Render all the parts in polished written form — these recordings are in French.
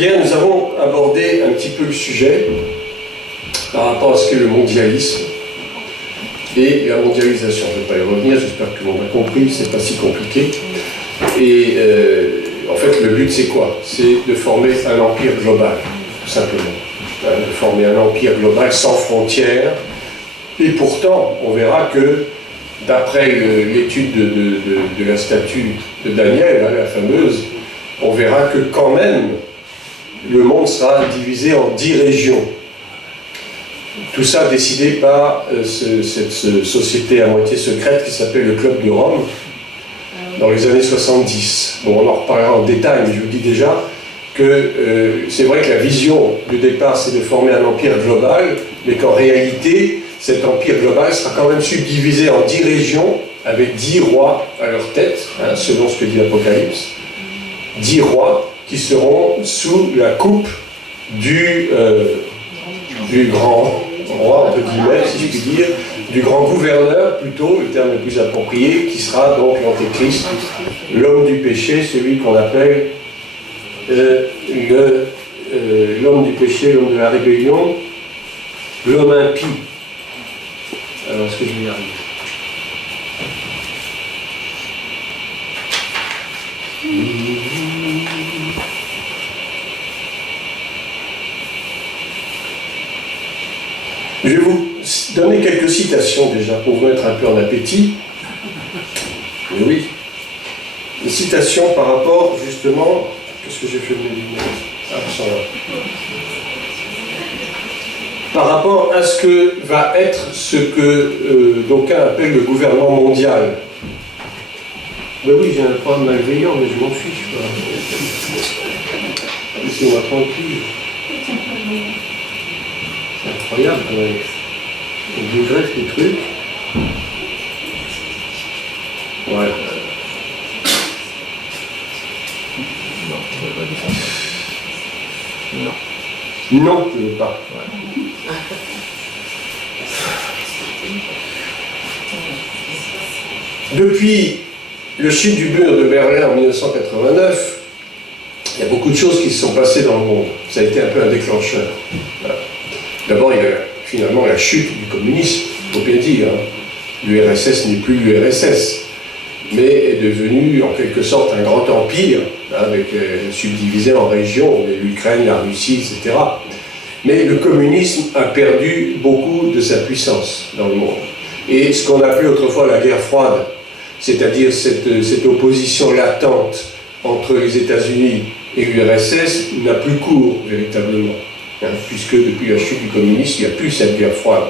Hier, nous avons abordé un petit peu le sujet par rapport à ce qu'est le mondialisme et la mondialisation. Je ne vais pas y revenir, j'espère que l'on a compris, c'est pas si compliqué. Et en fait, le but, c'est quoi? C'est de former un empire global, tout simplement. De former un empire global sans frontières. Et pourtant, on verra que, d'après l'étude de la statue de Daniel, la fameuse, on verra que quand même, le monde sera divisé en 10 régions. Tout ça décidé par cette société à moitié secrète qui s'appelle le Club de Rome, dans les années 70. Bon, on en reparlera en détail, mais je vous dis déjà que c'est vrai que la vision du départ, c'est de former un empire global, mais qu'en réalité, cet empire global sera quand même subdivisé en 10 régions, avec 10 rois à leur tête, hein, selon ce que dit l'Apocalypse. 10 rois qui seront sous la coupe du grand roi, entre guillemets, si je puis dire, du grand gouverneur, plutôt, le terme le plus approprié, qui sera donc l'Antéchrist, l'homme du péché, celui qu'on appelle l'homme du péché, l'homme de la rébellion, l'homme impie. Alors, est-ce que je vais y arriver? Je vais vous donner quelques citations déjà pour vous mettre un peu en appétit. Mais oui, des citations par rapport justement. Qu'est-ce que j'ai fait de mes lunettes? Ah, ça va. Par rapport à ce que va être ce que d'aucuns appellent le gouvernement mondial. Ben oui, j'ai un problème malveillant, mais je m'en fiche. Laissez-moi tranquille. C'est incroyable quand même. On vous greffe des trucs. Ouais. Non. Non, je ne veux pas. Ouais. Depuis le chute du mur de Berlin en 1989, il y a beaucoup de choses qui se sont passées dans le monde. Ça a été un peu un déclencheur. Voilà. D'abord, il y a finalement la chute du communisme, il faut bien dire. Hein. L'URSS n'est plus l'URSS, mais est devenu en quelque sorte un grand empire, hein, subdivisé en régions, l'Ukraine, la Russie, etc. Mais le communisme a perdu beaucoup de sa puissance dans le monde. Et ce qu'on appelait autrefois la guerre froide, c'est-à-dire cette opposition latente entre les États-Unis et l'URSS, n'a plus cours véritablement. Hein, puisque depuis la chute du communisme, il n'y a plus cette guerre froide.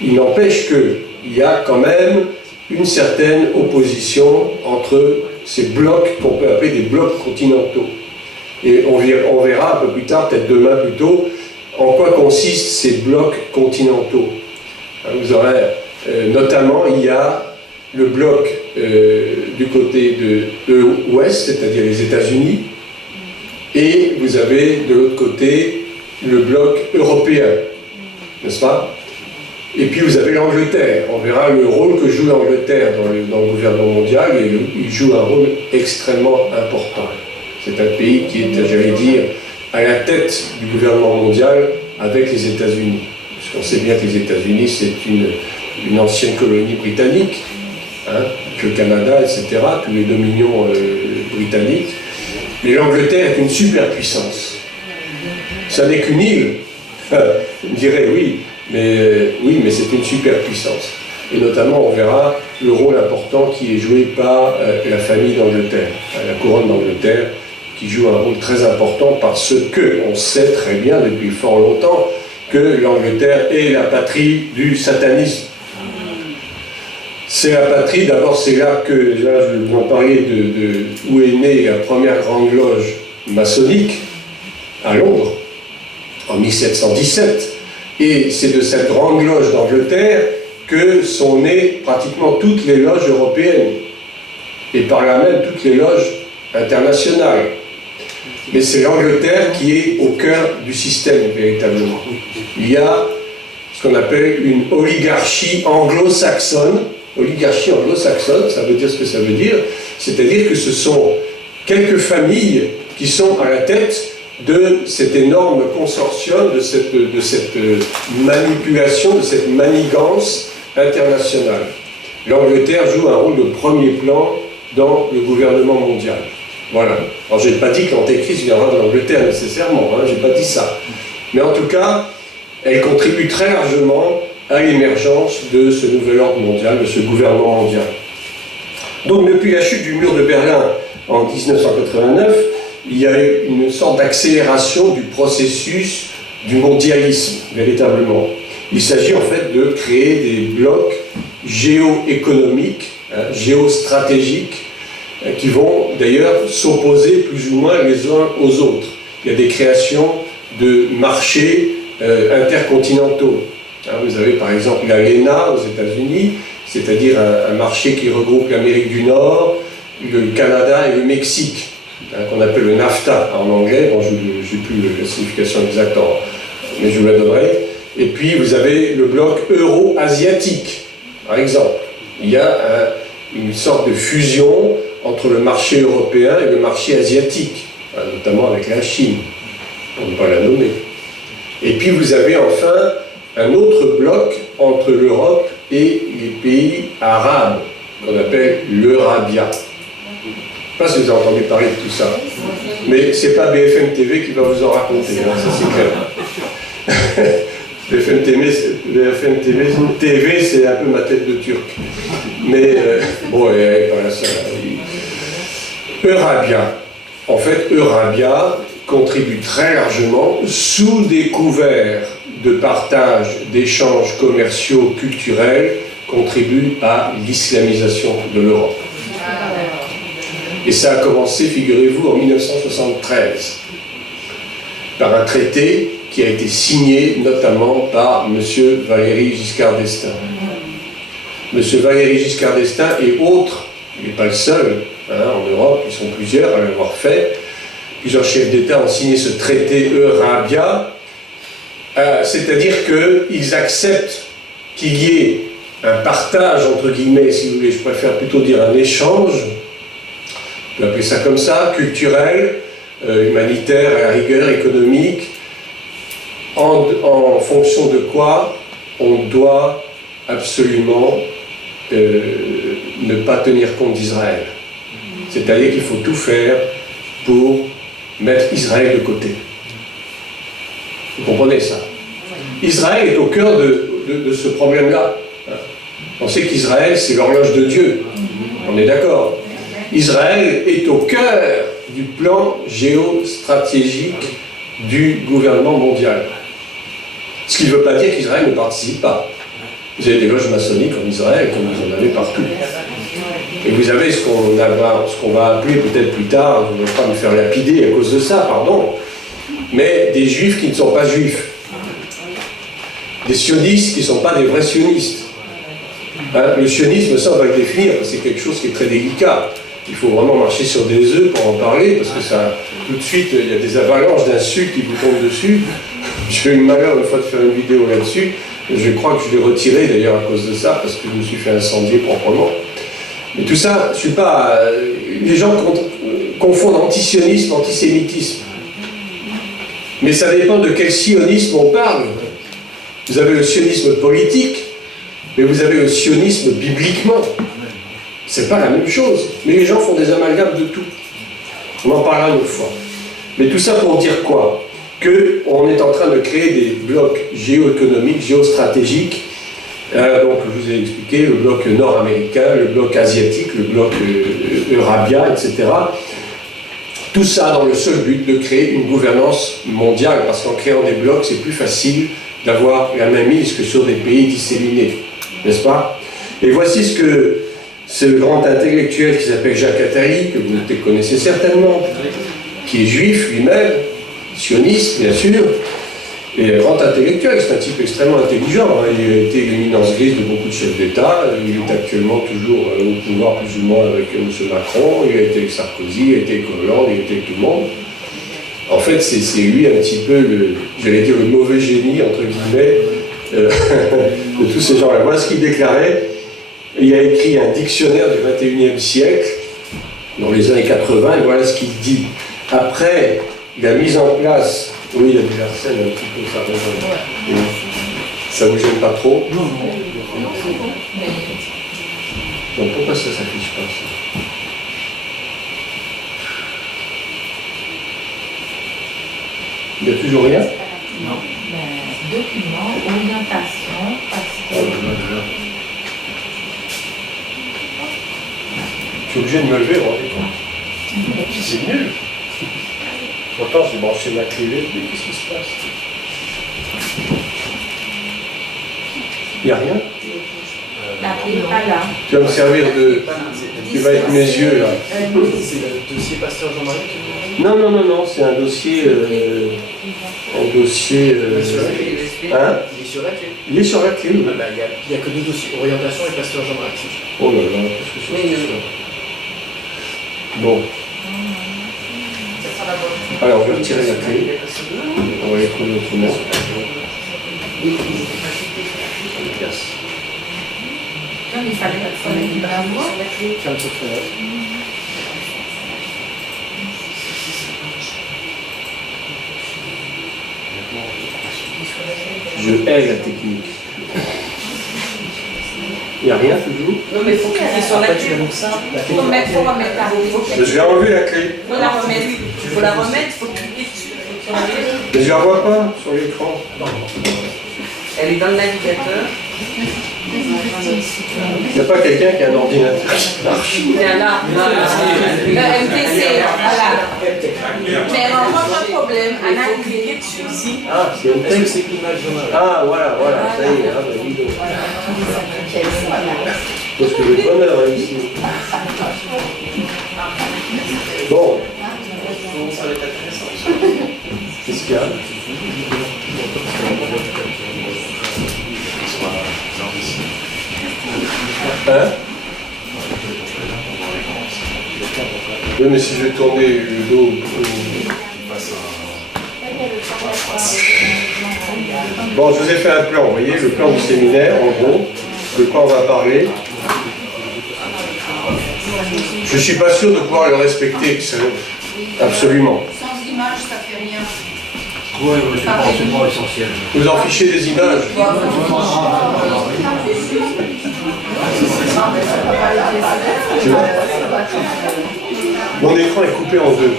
Il n'empêche qu'il y a quand même une certaine opposition entre ces blocs qu'on peut appeler des blocs continentaux. Et on verra un peu plus tard, peut-être demain plutôt, en quoi consistent ces blocs continentaux. Vous aurez, notamment, il y a le bloc du côté de l'Ouest, c'est-à-dire les États-Unis, et vous avez de l'autre côté le bloc européen, n'est-ce pas? Et puis vous avez l'Angleterre. On verra le rôle que joue l'Angleterre dans le gouvernement mondial, et il joue un rôle extrêmement important. C'est un pays qui est, j'allais dire, à la tête du gouvernement mondial avec les États-Unis. Parce qu'on sait bien que les États-Unis, c'est une ancienne colonie britannique, hein, le Canada, etc., tous les dominions britanniques. Mais l'Angleterre est une superpuissance. Ça n'est qu'une île. On dirait oui, mais c'est une superpuissance. Et notamment, on verra le rôle important qui est joué par la famille d'Angleterre, la couronne d'Angleterre, qui joue un rôle très important parce qu'on sait très bien depuis fort longtemps que l'Angleterre est la patrie du satanisme. C'est la patrie, d'abord c'est là que, là je vais vous en parler où est née la première grande loge maçonnique, à Londres, en 1717. Et c'est de cette grande loge d'Angleterre que sont nées pratiquement toutes les loges européennes, et par là même toutes les loges internationales. Mais c'est l'Angleterre qui est au cœur du système, véritablement. Il y a ce qu'on appelle une oligarchie anglo-saxonne. Oligarchie anglo-saxonne, ça veut dire ce que ça veut dire, c'est-à-dire que ce sont quelques familles qui sont à la tête de cet énorme consortium, de cette manipulation, de cette manigance internationale. L'Angleterre joue un rôle de premier plan dans le gouvernement mondial. Voilà. Alors je n'ai pas dit que l'Antéchrist viendra de l'Angleterre nécessairement, hein, je n'ai pas dit ça. Mais en tout cas, elle contribue très largement à l'émergence de ce nouvel ordre mondial, de ce gouvernement mondial. Donc depuis la chute du mur de Berlin en 1989, il y a eu une sorte d'accélération du processus du mondialisme, véritablement. Il s'agit en fait de créer des blocs géoéconomiques, géostratégiques, qui vont d'ailleurs s'opposer plus ou moins les uns aux autres. Il y a des créations de marchés intercontinentaux. Vous avez par exemple l'ALENA aux États-Unis, c'est-à-dire un marché qui regroupe l'Amérique du Nord, le Canada et le Mexique, qu'on appelle le NAFTA en anglais. Bon, je n'ai plus la signification exacte, mais je vous la donnerai. Et puis vous avez le bloc euro-asiatique, par exemple. Il y a une sorte de fusion entre le marché européen et le marché asiatique, notamment avec la Chine, pour ne pas la nommer. Et puis vous avez enfin un autre bloc entre l'Europe et les pays arabes, qu'on appelle l'Eurabia. Je ne sais pas si vous avez entendu parler de tout ça, mais ce n'est pas BFM TV qui va vous en raconter, hein, ça c'est clair. BFM TV, c'est un peu ma tête de turc. Mais bon, voilà ça. Eurabia. En fait, Eurabia contribue très largement, sous des couverts de partage, d'échanges commerciaux, culturels, contribue à l'islamisation de l'Europe. Et ça a commencé, figurez-vous, en 1973, par un traité qui a été signé notamment par M. Valéry Giscard d'Estaing. M. Valéry Giscard d'Estaing et autres, il n'est pas le seul, hein, en Europe, ils sont plusieurs à l'avoir fait, plusieurs chefs d'État ont signé ce traité Eurabia, c'est-à-dire qu'ils acceptent qu'il y ait un partage, entre guillemets, si vous voulez, je préfère plutôt dire un échange, on peut appeler ça comme ça, culturel, humanitaire, à la rigueur, économique, en fonction de quoi on doit absolument ne pas tenir compte d'Israël. C'est-à-dire qu'il faut tout faire pour mettre Israël de côté. Vous comprenez ça? Israël est au cœur de ce problème-là. On sait qu'Israël, c'est l'horloge de Dieu. On est d'accord. Israël est au cœur du plan géostratégique du gouvernement mondial. Ce qui ne veut pas dire qu'Israël ne participe pas. Vous avez des loges maçonniques en Israël, comme vous en avez partout. Et vous avez ce qu'on va appeler peut-être plus tard, je ne vais pas me faire lapider à cause de ça, pardon, mais des juifs qui ne sont pas juifs. Des sionistes qui ne sont pas des vrais sionistes. Hein, le sionisme, ça on va le définir, parce que c'est quelque chose qui est très délicat. Il faut vraiment marcher sur des œufs pour en parler, parce que ça, tout de suite, il y a des avalanches d'insultes qui vous tombent dessus. J'ai eu le malheur une fois de faire une vidéo là-dessus. Je crois que je l'ai retiré d'ailleurs à cause de ça, parce que je me suis fait incendier proprement. Mais tout ça, je suis pas... les gens confondent antisionisme, antisémitisme. Mais ça dépend de quel sionisme on parle. Vous avez le sionisme politique, mais vous avez le sionisme bibliquement. C'est pas la même chose. Mais les gens font des amalgames de tout. On en parlera une autre fois. Mais tout ça pour dire quoi? Qu'on est en train de créer des blocs géoéconomiques, géostratégiques. Donc, je vous ai expliqué le bloc nord-américain, le bloc asiatique, le bloc eurabien, etc. Tout ça dans le seul but de créer une gouvernance mondiale, parce qu'en créant des blocs, c'est plus facile d'avoir la même mise que sur des pays disséminés, n'est-ce pas? Et voici ce que ce grand intellectuel qui s'appelle Jacques Attali, que vous connaissez certainement, qui est juif lui-même, sioniste bien sûr, et un grand intellectuel, c'est un type extrêmement intelligent, hein. Il a été l'éminence grise de beaucoup de chefs d'État, il est actuellement toujours au pouvoir plus ou moins avec M. Macron, il a été avec Sarkozy, il a été avec Hollande, il a été avec tout le monde. En fait, c'est lui un petit peu, j'allais dire le mauvais génie, entre guillemets, de tous ces gens-là. Voilà ce qu'il déclarait. Il a écrit un dictionnaire du XXIe siècle, dans les années 80, et voilà ce qu'il dit. Après la mise en place, oui, il y a du Larsen un petit peu, ça raison. Ça vous gêne pas trop? Non. Donc pourquoi ça s'affiche pas ça? Il n'y a toujours rien? Non. Document, orientation, pasteur. Je suis obligé de me lever, vous vous rendez compte? C'est nul. Pourtant, j'ai branché ma clé USB, qu'est-ce qui se passe? Il n'y a rien? La clé n'est pas là. Tu vas me servir de... Tu vas être mes yeux, là. C'est le dossier Pasteur Jean-Marie qui Non, c'est un dossier... un dossier... Hein? Il est sur la clé. Il est sur la clé, oui. Il n'y a que deux dossiers, orientation et Pasteur Jean-Marie. Oh là là, qu'est-ce que c'est que ça? Bon. Alors, on va retirer la clé. On va aller trouver autrement. Non, mais il fallait qu'il bravo. Ferme cette fenêtre. Je hais la technique. Il n'y a rien toujours? Non, mais il faut cliquer sur la Après, tu clé. vas nous ça. Il faut remettre la clé. Mais je vais enlever la clé. Il faut la remettre. Il faut la remettre, il faut cliquer sur la clé. Mais je ne la vois pas sur l'écran. Elle est dans le navigateur. Il n'y a pas quelqu'un qui a un ordinateur qui marche. Il est là. Le MTC, voilà. Mais on rencontre un problème. Anna, il faut cliquer dessus aussi. Ah, c'est une Est-ce que texte. c'est l'image Jean-Marie? Ah, voilà, ça y est. Ah, bah, dis donc. Parce que le bonheur, hein, ici. Bon. Ça va être intéressant. Qu'est-ce qu'il y a? Hein? Oui, mais si je tournais le dos... Bon, je vous ai fait un plan, vous voyez, le plan du séminaire, en gros, de quoi on va parler. Je ne suis pas sûr de pouvoir le respecter, absolument. Sans image, ça fait rien. Oui, c'est pas essentiel. Vous en fichez des images. Tu vois? Mon écran est coupé en deux.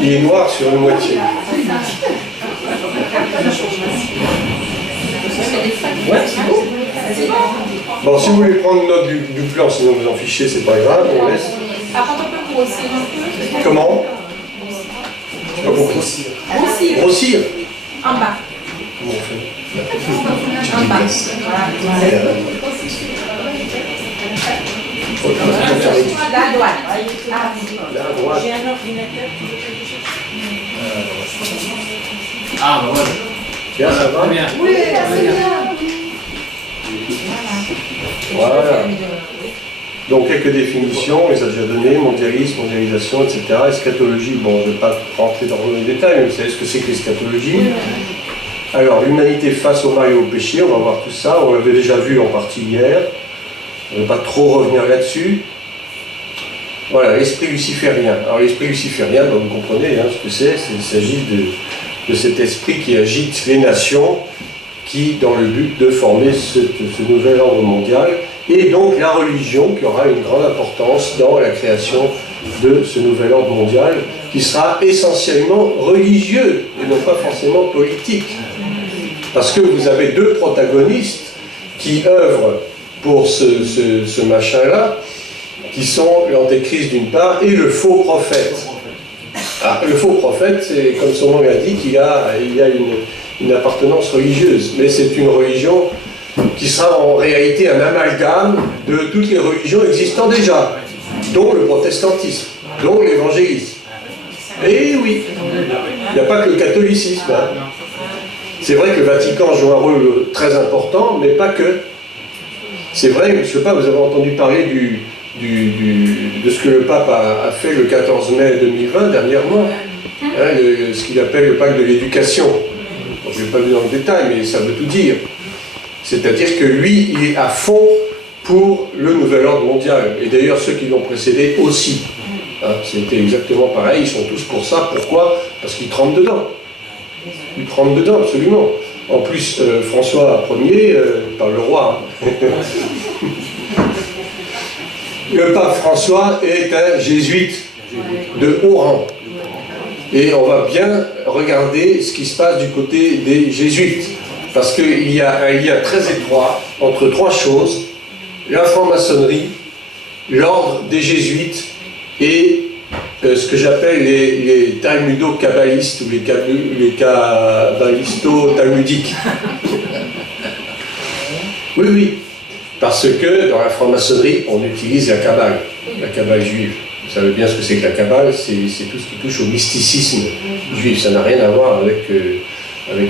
Il est noir sur une moitié. Ouais, c'est beau. Bon, si vous voulez prendre note du plan, sinon vous en fichez, c'est pas grave, on laisse. Par contre, on peut grossir un peu. Comment? J'ai pas compris. Grossir. Grossir. En bas. Comment on fait? En bas. Voilà. La droite. Là, à droite. J'ai un ordinateur qui veut quelque chose. Ah, bah voilà. Bien, ça va? Très bien. Oui, c'est bien. Voilà. Donc quelques définitions, on les a déjà données, mondialisme, mondialisation, etc. Eschatologie, bon, je ne vais pas rentrer dans les détails, mais vous savez ce que c'est que l'eschatologie. Alors, l'humanité face au mal et au péché, on va voir tout ça, on l'avait déjà vu en partie hier, on ne va pas trop revenir là-dessus. Voilà, l'esprit luciférien. Alors l'esprit luciférien, ben, vous comprenez hein, ce que c'est, il s'agit de cet esprit qui agite les nations, qui, dans le but de former ce nouvel ordre mondial, et donc la religion qui aura une grande importance dans la création de ce nouvel ordre mondial, qui sera essentiellement religieux et non pas forcément politique. Parce que vous avez deux protagonistes qui œuvrent pour ce machin-là, qui sont l'antéchrist d'une part et le faux prophète. Ah, le faux prophète, c'est comme son nom l'indique, il a une appartenance religieuse, mais c'est une religion qui sera en réalité un amalgame de toutes les religions existant déjà, dont le protestantisme, dont l'évangélisme. Et oui, il n'y a pas que le catholicisme. Hein. C'est vrai que le Vatican joue un rôle très important, mais pas que. C'est vrai, je ne sais pas, vous avez entendu parler de ce que le pape a fait le 14 mai 2020, dernièrement, hein, ce qu'il appelle le pacte de l'éducation. Je ne vais pas aller dans le détail, mais ça veut tout dire. C'est-à-dire que lui, il est à fond pour le nouvel ordre mondial. Et d'ailleurs, ceux qui l'ont précédé aussi. Hein, c'était exactement pareil, ils sont tous pour ça. Pourquoi? Parce qu'ils trempent dedans. Ils trempent dedans, absolument. En plus, François Ier, par le roi, hein. Le pape François est un jésuite de haut rang. Et on va bien regarder ce qui se passe du côté des jésuites. Parce qu'il y a un lien très étroit entre trois choses: la franc-maçonnerie, l'ordre des jésuites et ce que j'appelle les talmudo-kabbalistes ou les kabbalisto-talmudiques. Oui, oui. Parce que dans la franc-maçonnerie, on utilise la kabbale juive. Vous savez bien ce que c'est que la kabbale, c'est tout ce qui touche au mysticisme juif. Ça n'a rien à voir avec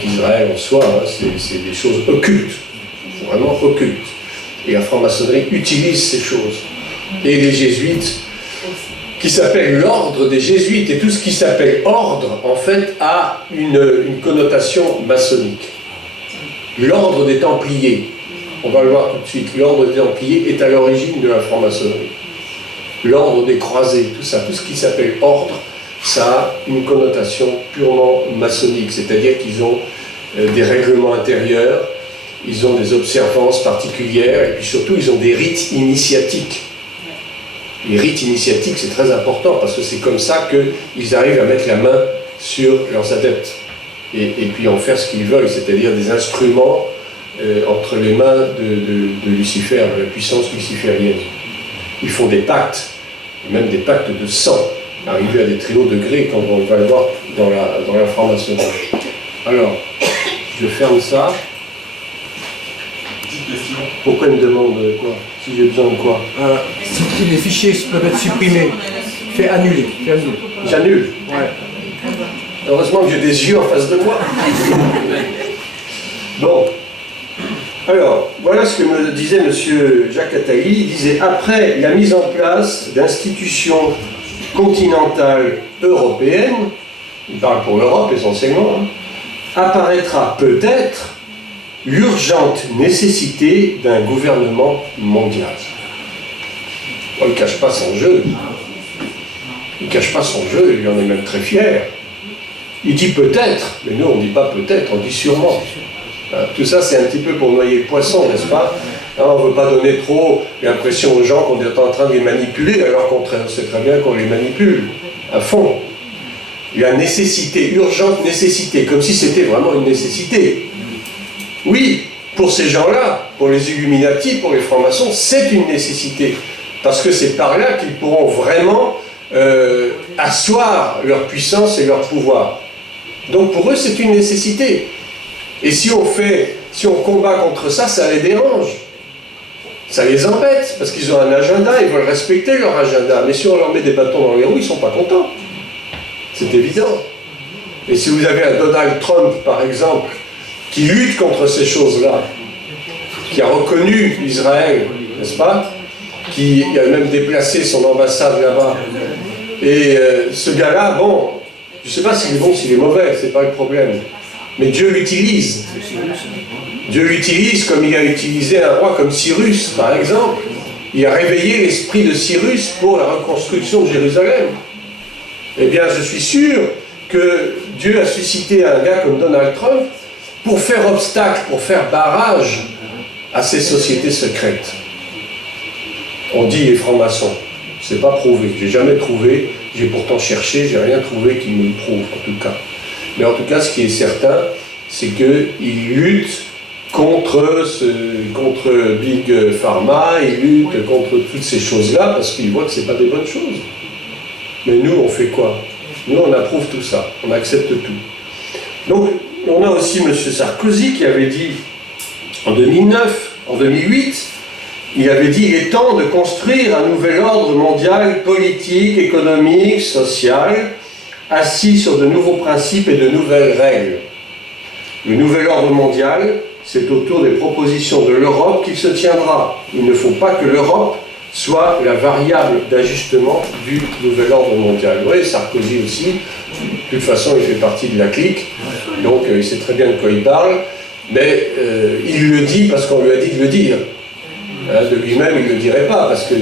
Israël en soi, hein. C'est des choses occultes, vraiment occultes. Et la franc-maçonnerie utilise ces choses. Et les jésuites, qui s'appelle l'ordre des jésuites, et tout ce qui s'appelle ordre, en fait, a une connotation maçonnique. L'ordre des Templiers, on va le voir tout de suite, l'ordre des Templiers est à l'origine de la franc-maçonnerie. L'ordre des croisés, tout ça, tout ce qui s'appelle ordre, ça a une connotation purement maçonnique, c'est-à-dire qu'ils ont des règlements intérieurs, ils ont des observances particulières, et puis surtout ils ont des rites initiatiques. Les rites initiatiques, c'est très important, parce que c'est comme ça qu'ils arrivent à mettre la main sur leurs adeptes, et puis en faire ce qu'ils veulent, c'est-à-dire des instruments entre les mains de Lucifer, de la puissance luciférienne. Ils font des pactes, même des pactes de sang, arrivés à des très hauts degrés, comme on va le voir dans la franc-maçonnerie. Alors, je ferme ça. Pourquoi il me demande quoi? Si j'ai besoin de quoi? Si les fichiers peuvent être supprimés, fais annuler. J'annule. Ouais. Heureusement que j'ai des yeux en face de moi. Bon. Alors, voilà ce que me disait M. Jacques Attali. Il disait: après la mise en place d'institutions continentales européennes, il parle pour l'Europe essentiellement, hein, apparaîtra peut-être l'urgente nécessité d'un gouvernement mondial. On ne cache pas son jeu. Il ne cache pas son jeu, il en est même très fier. Il dit peut-être, mais nous on ne dit pas peut-être, on dit sûrement. Tout ça, c'est un petit peu pour noyer le poisson, n'est-ce pas? On ne veut pas donner trop l'impression aux gens qu'on est en train de les manipuler, alors qu'on sait très bien qu'on les manipule, à fond. La nécessité, urgente nécessité, comme si c'était vraiment une nécessité. Oui, pour ces gens-là, pour les Illuminati, pour les francs-maçons, c'est une nécessité. Parce que c'est par là qu'ils pourront vraiment asseoir leur puissance et leur pouvoir. Donc pour eux, c'est une nécessité. Et si on combat contre ça, ça les dérange. Ça les embête, parce qu'ils ont un agenda, ils veulent respecter leur agenda. Mais si on leur met des bâtons dans les roues, ils ne sont pas contents. C'est évident. Et si vous avez un Donald Trump, par exemple, qui lutte contre ces choses-là, qui a reconnu Israël, n'est-ce pas? Qui a même déplacé son ambassade là-bas. Et ce gars-là, bon, je ne sais pas s'il est bon, s'il est mauvais, c'est pas le problème. Mais Dieu l'utilise. Dieu l'utilise comme il a utilisé un roi comme Cyrus, par exemple. Il a réveillé l'esprit de Cyrus pour la reconstruction de Jérusalem. Eh bien, je suis sûr que Dieu a suscité un gars comme Donald Trump pour faire obstacle, pour faire barrage à ces sociétés secrètes. On dit les francs-maçons. C'est pas prouvé. J'ai jamais trouvé, j'ai pourtant cherché, j'ai rien trouvé qui me le prouve, en tout cas. Mais en tout cas, ce qui est certain, c'est qu'ils luttent contre Big Pharma, ils luttent contre toutes ces choses-là, parce qu'ils voient que ce n'est pas des bonnes choses. Mais nous, on fait quoi? Nous, on approuve tout ça, on accepte tout. Donc, on a aussi M. Sarkozy qui avait dit, en 2008, il avait dit « Il est temps de construire un nouvel ordre mondial politique, économique, social, assis sur de nouveaux principes et de nouvelles règles. Le nouvel ordre mondial, c'est autour des propositions de l'Europe qu'il se tiendra. Il ne faut pas que l'Europe soit la variable d'ajustement du nouvel ordre mondial. » Vous voyez, Sarkozy aussi, de toute façon, il fait partie de la clique, donc il sait très bien de quoi il parle, mais il le dit parce qu'on lui a dit de le dire. De lui-même, il ne le dirait pas, parce que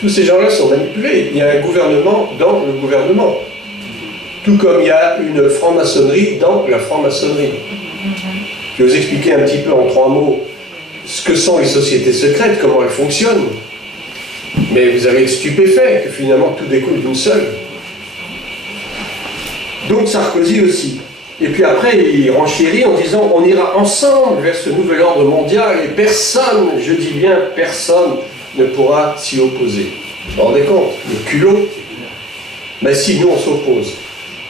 tous ces gens-là sont manipulés. Il y a un gouvernement dans le gouvernement. Tout comme il y a une franc-maçonnerie dans la franc-maçonnerie. Je vais vous expliquer un petit peu en 3 mots ce que sont les sociétés secrètes, comment elles fonctionnent. Mais vous allez être stupéfait que finalement tout découle d'une seule. Donc Sarkozy aussi. Et puis après, il renchérit en disant on ira ensemble vers ce nouvel ordre mondial et personne, je dis bien personne, ne pourra s'y opposer. Vous vous rendez compte? Le culot. Mais si, nous on s'oppose.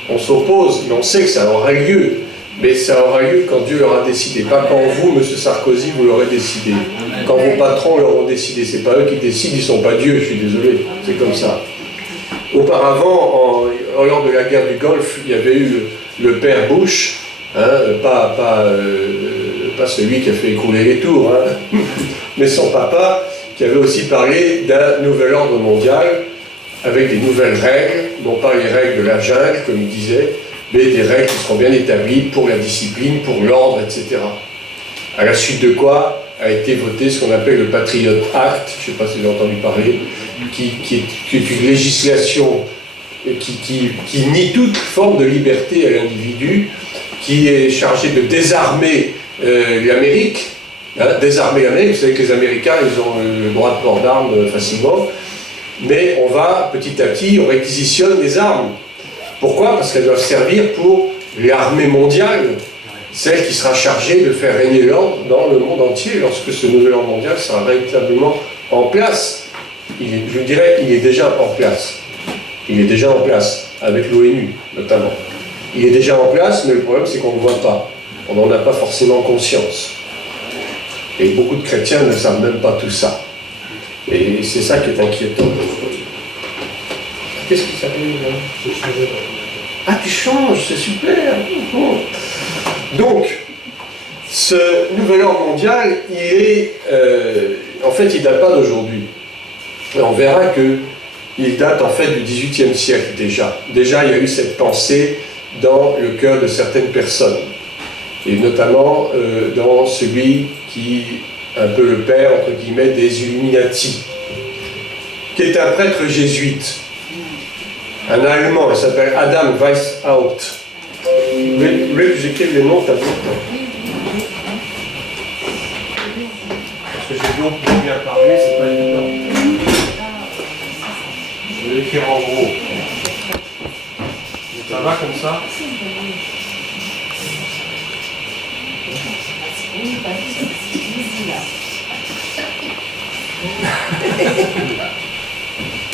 On s'oppose, mais on sait que ça aura lieu. Mais ça aura lieu quand Dieu l'aura décidé. Pas quand vous, M. Sarkozy, vous l'aurez décidé. Quand vos patrons l'auront décidé. C'est pas eux qui décident, ils sont pas Dieu, je suis désolé. C'est comme ça. Auparavant, lors de la guerre du Golfe, il y avait eu le père Bush, hein, pas celui qui a fait écrouler les tours, hein, mais son papa, qui avait aussi parlé d'un nouvel ordre mondial avec des nouvelles règles, non pas les règles de la jungle, comme il disait, mais des règles qui seront bien établies pour la discipline, pour l'ordre, etc. À la suite de quoi a été voté ce qu'on appelle le Patriot Act, je ne sais pas si vous avez entendu parler, qui est une législation qui nie toute forme de liberté à l'individu, qui est chargé de désarmer l'Amérique. Hein, désarmer l'Amérique, vous savez que les Américains, ils ont le droit de port d'armes facilement, mais on va petit à petit, on réquisitionne des armes. Pourquoi? Parce qu'elles doivent servir pour l'armée mondiale, celle qui sera chargée de faire régner l'ordre dans le monde entier lorsque ce nouvel ordre mondial sera véritablement en place. Je dirais, il est déjà en place. Il est déjà en place, avec l'ONU notamment. Il est déjà en place, mais le problème c'est qu'on ne le voit pas. On n'en a pas forcément conscience. Et beaucoup de chrétiens ne savent même pas tout ça. Et c'est ça qui est inquiétant. Qu'est-ce qui s'appelle là? Ah, tu changes, c'est super. Donc, ce nouvel ordre mondial, il est... en fait, il ne date pas d'aujourd'hui. On verra qu'il date en fait du XVIIIe siècle déjà. Déjà, il y a eu cette pensée dans le cœur de certaines personnes. Et notamment dans celui qui est un peu le père, entre guillemets, des Illuminati, qui est un prêtre jésuite, un Allemand, il s'appelle Adam Weishaupt. Vous voulez que j'écrive les noms, t'as vu? Parce que j'ai beaucoup bien parlé, c'est pas évident. Je vais écrire en gros. Ça va comme ça?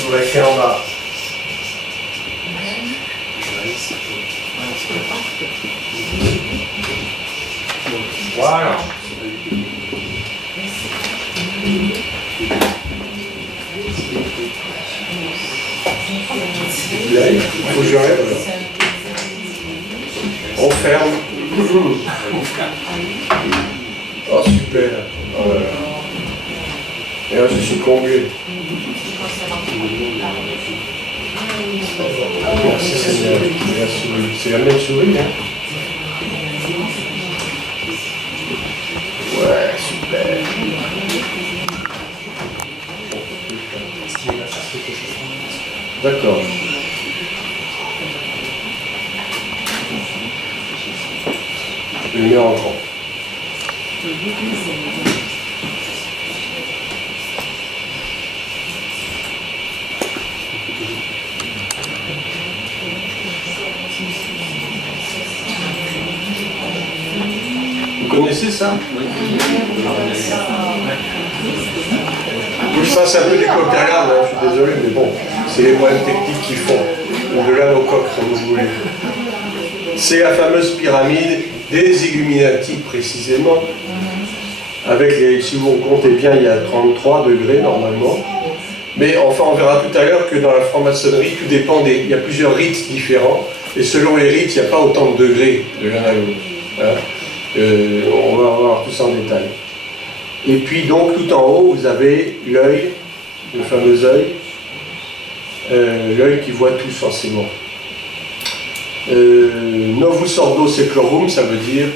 On va écrire en bas. Voilà. Il faut que j'arrête. On ferme. Oh super. Et là je suis comblé. Merci Seigneur. C'est la même souris, hein? Ouais, super. D'accord. Je le mets en grand. Vous connaissez ça? Oui. Je fasse un peu des coq à l'âne, hein, je suis désolé, mais bon, c'est les problèmes techniques qui font. Ou de l'âne au coq, comme vous voulez. C'est la fameuse pyramide des Illuminati, précisément. Avec les, si vous comptez bien, il y a 33 degrés normalement. Mais enfin, on verra tout à l'heure que dans la franc-maçonnerie, tout dépend des... Il y a plusieurs rites différents. Et selon les rites, il n'y a pas autant de degrés de l'un à l'autre. Hein. On va voir tout ça en détail. Et puis donc tout en haut vous avez l'œil, le fameux œil, l'œil qui voit tout censément. Novus Ordo Seclorum, ça veut dire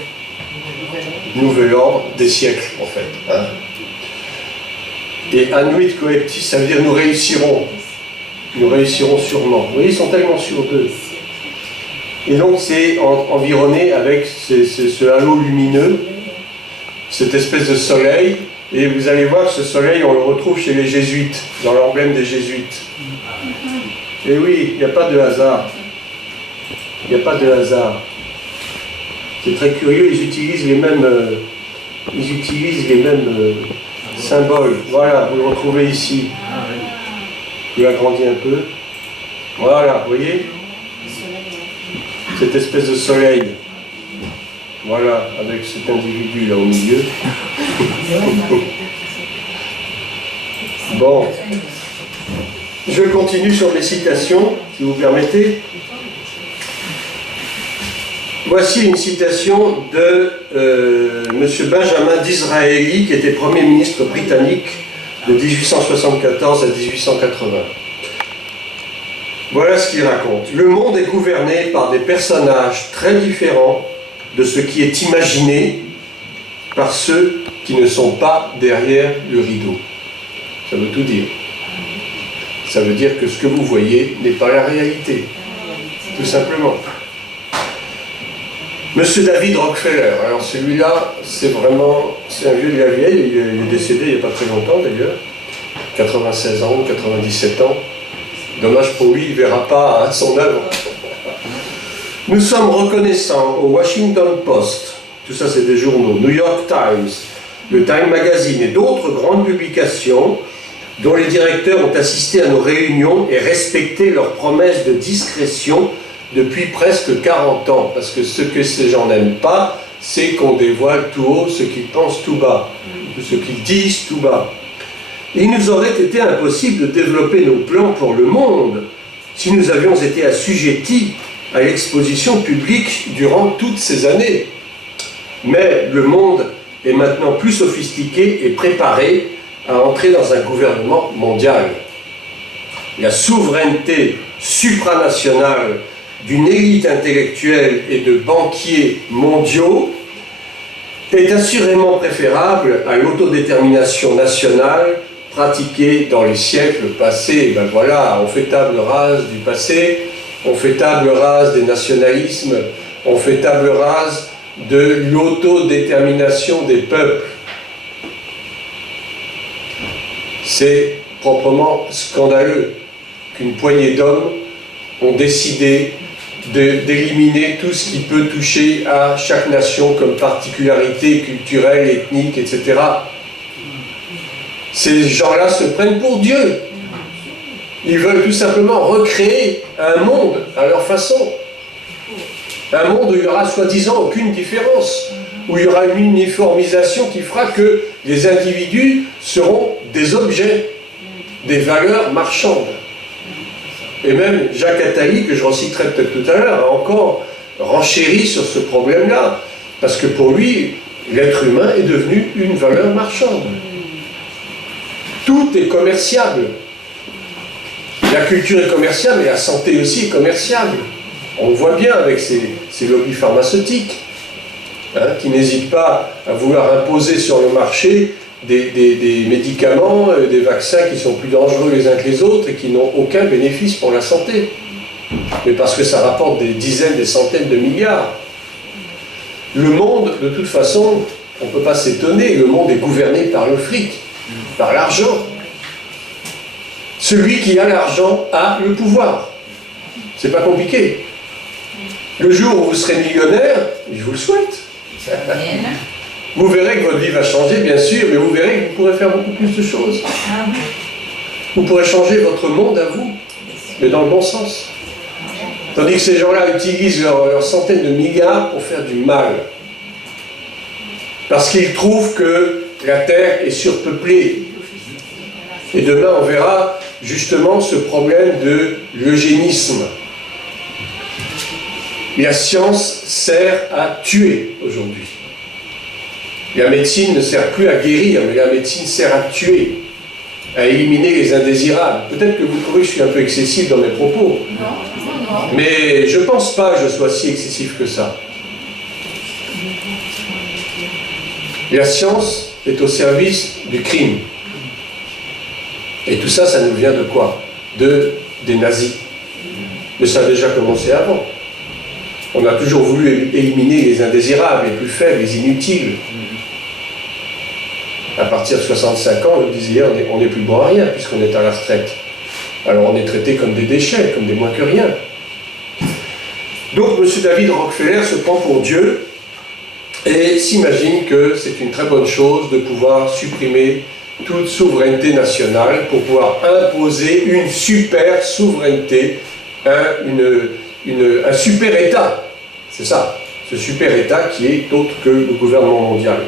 nouvel ordre des siècles en fait. Hein. Et annuit coeptis, ça veut dire nous réussirons. Nous réussirons sûrement. Vous voyez, ils sont tellement sûrs d'eux. Et donc c'est environné avec ce halo lumineux, cette espèce de soleil. Et vous allez voir, ce soleil, on le retrouve chez les jésuites, dans l'emblème des jésuites. Et oui, il n'y a pas de hasard. Il n'y a pas de hasard. C'est très curieux, ils utilisent les mêmes symboles. Voilà, vous le retrouvez ici. Je l'agrandis un peu. Voilà, vous voyez? Cette espèce de soleil. Voilà, avec cet individu là au milieu. Bon. Je continue sur mes citations, si vous permettez. Voici une citation de M. Benjamin Disraeli, qui était Premier ministre britannique de 1874 à 1880. Voilà ce qu'il raconte. Le monde est gouverné par des personnages très différents de ce qui est imaginé par ceux qui ne sont pas derrière le rideau. Ça veut tout dire. Ça veut dire que ce que vous voyez n'est pas la réalité, tout simplement. Monsieur David Rockefeller, alors celui-là, c'est un vieux de la vieille, il est décédé il n'y a pas très longtemps d'ailleurs, 96 ans, 97 ans. Dommage pour lui, il ne verra pas son œuvre. Nous sommes reconnaissants au Washington Post, tout ça c'est des journaux, New York Times, le Time Magazine et d'autres grandes publications dont les directeurs ont assisté à nos réunions et respecté leurs promesses de discrétion depuis presque 40 ans. Parce que ce que ces gens n'aiment pas, c'est qu'on dévoile tout haut ce qu'ils pensent tout bas, ce qu'ils disent tout bas. Il nous aurait été impossible de développer nos plans pour le monde si nous avions été assujettis à l'exposition publique durant toutes ces années. Mais le monde est maintenant plus sophistiqué et préparé à entrer dans un gouvernement mondial. La souveraineté supranationale d'une élite intellectuelle et de banquiers mondiaux est assurément préférable à l'autodétermination nationale pratiquée dans les siècles passés. Ben voilà, on fait table rase du passé, on fait table rase des nationalismes, on fait table rase de l'autodétermination des peuples. C'est proprement scandaleux qu'une poignée d'hommes ont décidé d'éliminer tout ce qui peut toucher à chaque nation comme particularité culturelle, ethnique, etc. Ces gens-là se prennent pour Dieu. Ils veulent tout simplement recréer un monde à leur façon. Un monde où il n'y aura soi-disant aucune différence, où il y aura une uniformisation qui fera que les individus seront des objets, des valeurs marchandes. Et même Jacques Attali, que je reciterai peut-être tout à l'heure, a encore renchéri sur ce problème-là, parce que pour lui, l'être humain est devenu une valeur marchande. Tout est commerciable. La culture est commerciable, mais la santé aussi est commerciable. On le voit bien avec ces lobbies pharmaceutiques, qui n'hésitent pas à vouloir imposer sur le marché des médicaments, des vaccins qui sont plus dangereux les uns que les autres et qui n'ont aucun bénéfice pour la santé. Mais parce que ça rapporte des dizaines, des centaines de milliards. Le monde, de toute façon, on ne peut pas s'étonner, le monde est gouverné par le fric, par l'argent. Celui qui a l'argent a le pouvoir. C'est pas compliqué. Le jour où vous serez millionnaire, je vous le souhaite. Vous verrez que votre vie va changer, bien sûr, mais vous verrez que vous pourrez faire beaucoup plus de choses. Vous pourrez changer votre monde à vous, mais dans le bon sens. Tandis que ces gens-là utilisent leurs centaines de milliards pour faire du mal. Parce qu'ils trouvent que la Terre est surpeuplée. Et demain, on verra justement ce problème de l'eugénisme. La science sert à tuer aujourd'hui. La médecine ne sert plus à guérir, mais la médecine sert à tuer, à éliminer les indésirables. Peut-être que vous trouvez que je suis un peu excessif dans mes propos. Non. Mais je ne pense pas que je sois si excessif que ça. La science est au service du crime. Et tout ça, ça nous vient de quoi? Des nazis. Mais ça a déjà commencé avant. On a toujours voulu éliminer les indésirables, les plus faibles, les inutiles. À partir de 65 ans, on disait on n'est plus bon à rien puisqu'on est à la retraite. Alors on est traité comme des déchets, comme des moins que rien. Donc M. David Rockefeller se prend pour Dieu et s'imagine que c'est une très bonne chose de pouvoir supprimer toute souveraineté nationale pour pouvoir imposer une super souveraineté, un super État. C'est ça, ce super État qui est autre que le gouvernement mondial.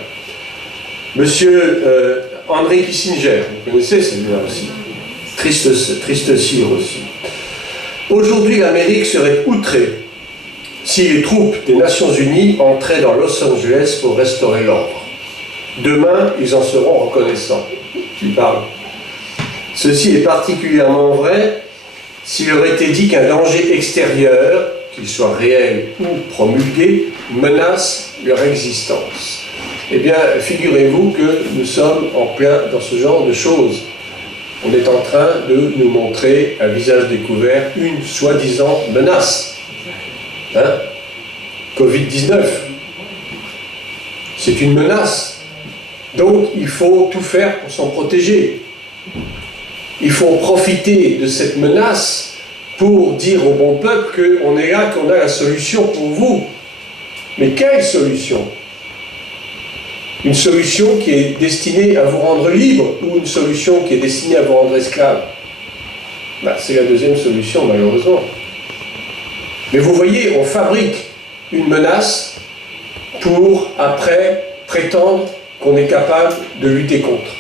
Monsieur Henry Kissinger, vous connaissez celui-là aussi, triste cire aussi. Aujourd'hui, l'Amérique serait outrée si les troupes des Nations Unies entraient dans Los Angeles pour restaurer l'ordre. Demain, ils en seront reconnaissants. Il parle. Ceci est particulièrement vrai s'il aurait été dit qu'un danger extérieur, qu'il soit réel ou promulgué, menace leur existence. Eh bien, figurez-vous que nous sommes en plein dans ce genre de choses. On est en train de nous montrer à visage découvert une soi-disant menace. Hein? Covid-19. C'est une menace. Donc, il faut tout faire pour s'en protéger. Il faut profiter de cette menace pour dire au bon peuple qu'on est là, qu'on a la solution pour vous. Mais quelle solution? Une solution qui est destinée à vous rendre libre ou une solution qui est destinée à vous rendre esclave? C'est la deuxième solution, malheureusement. Mais vous voyez, on fabrique une menace pour, après, prétendre qu'on est capable de lutter contre.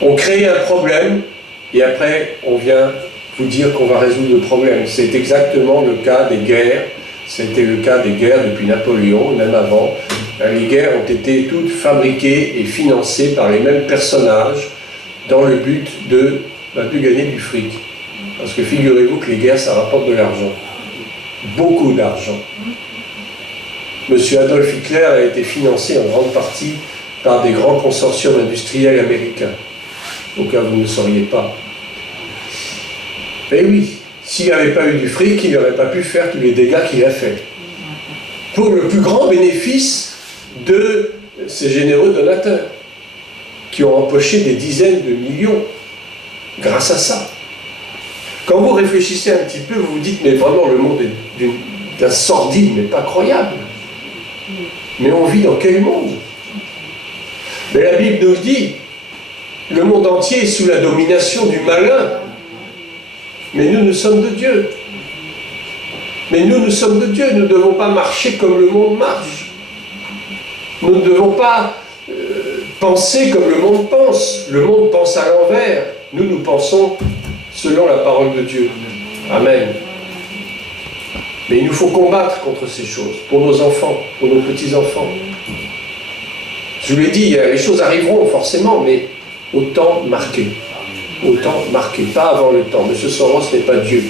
On crée un problème et après, on vient vous dire qu'on va résoudre le problème. C'est exactement le cas des guerres. C'était le cas des guerres depuis Napoléon, même avant. Les guerres ont été toutes fabriquées et financées par les mêmes personnages dans le but de gagner du fric. Parce que figurez-vous que les guerres, ça rapporte de l'argent. Beaucoup d'argent. Monsieur Adolf Hitler a été financé en grande partie par des grands consortiums industriels américains. Au cas où vous ne le sauriez pas. Eh oui, s'il n'avait pas eu du fric, il n'aurait pas pu faire tous les dégâts qu'il a fait. Pour le plus grand bénéfice de ces généreux donateurs, qui ont empoché des dizaines de millions grâce à ça. Quand vous réfléchissez un petit peu, vous vous dites, mais vraiment le monde est d'un sordide, mais pas croyable. Mais on vit dans quel monde? Mais la Bible nous dit, le monde entier est sous la domination du malin. Mais nous, nous sommes de Dieu. Mais nous, nous sommes de Dieu. Nous ne devons pas marcher comme le monde marche. Nous ne devons pas penser comme le monde pense. Le monde pense à l'envers. Nous, nous pensons selon la parole de Dieu. Amen. Mais il nous faut combattre contre ces choses, pour nos enfants, pour nos petits-enfants. Je vous l'ai dit, les choses arriveront forcément, mais au temps marqué. Au temps marqué, pas avant le temps. M. Soros n'est pas Dieu.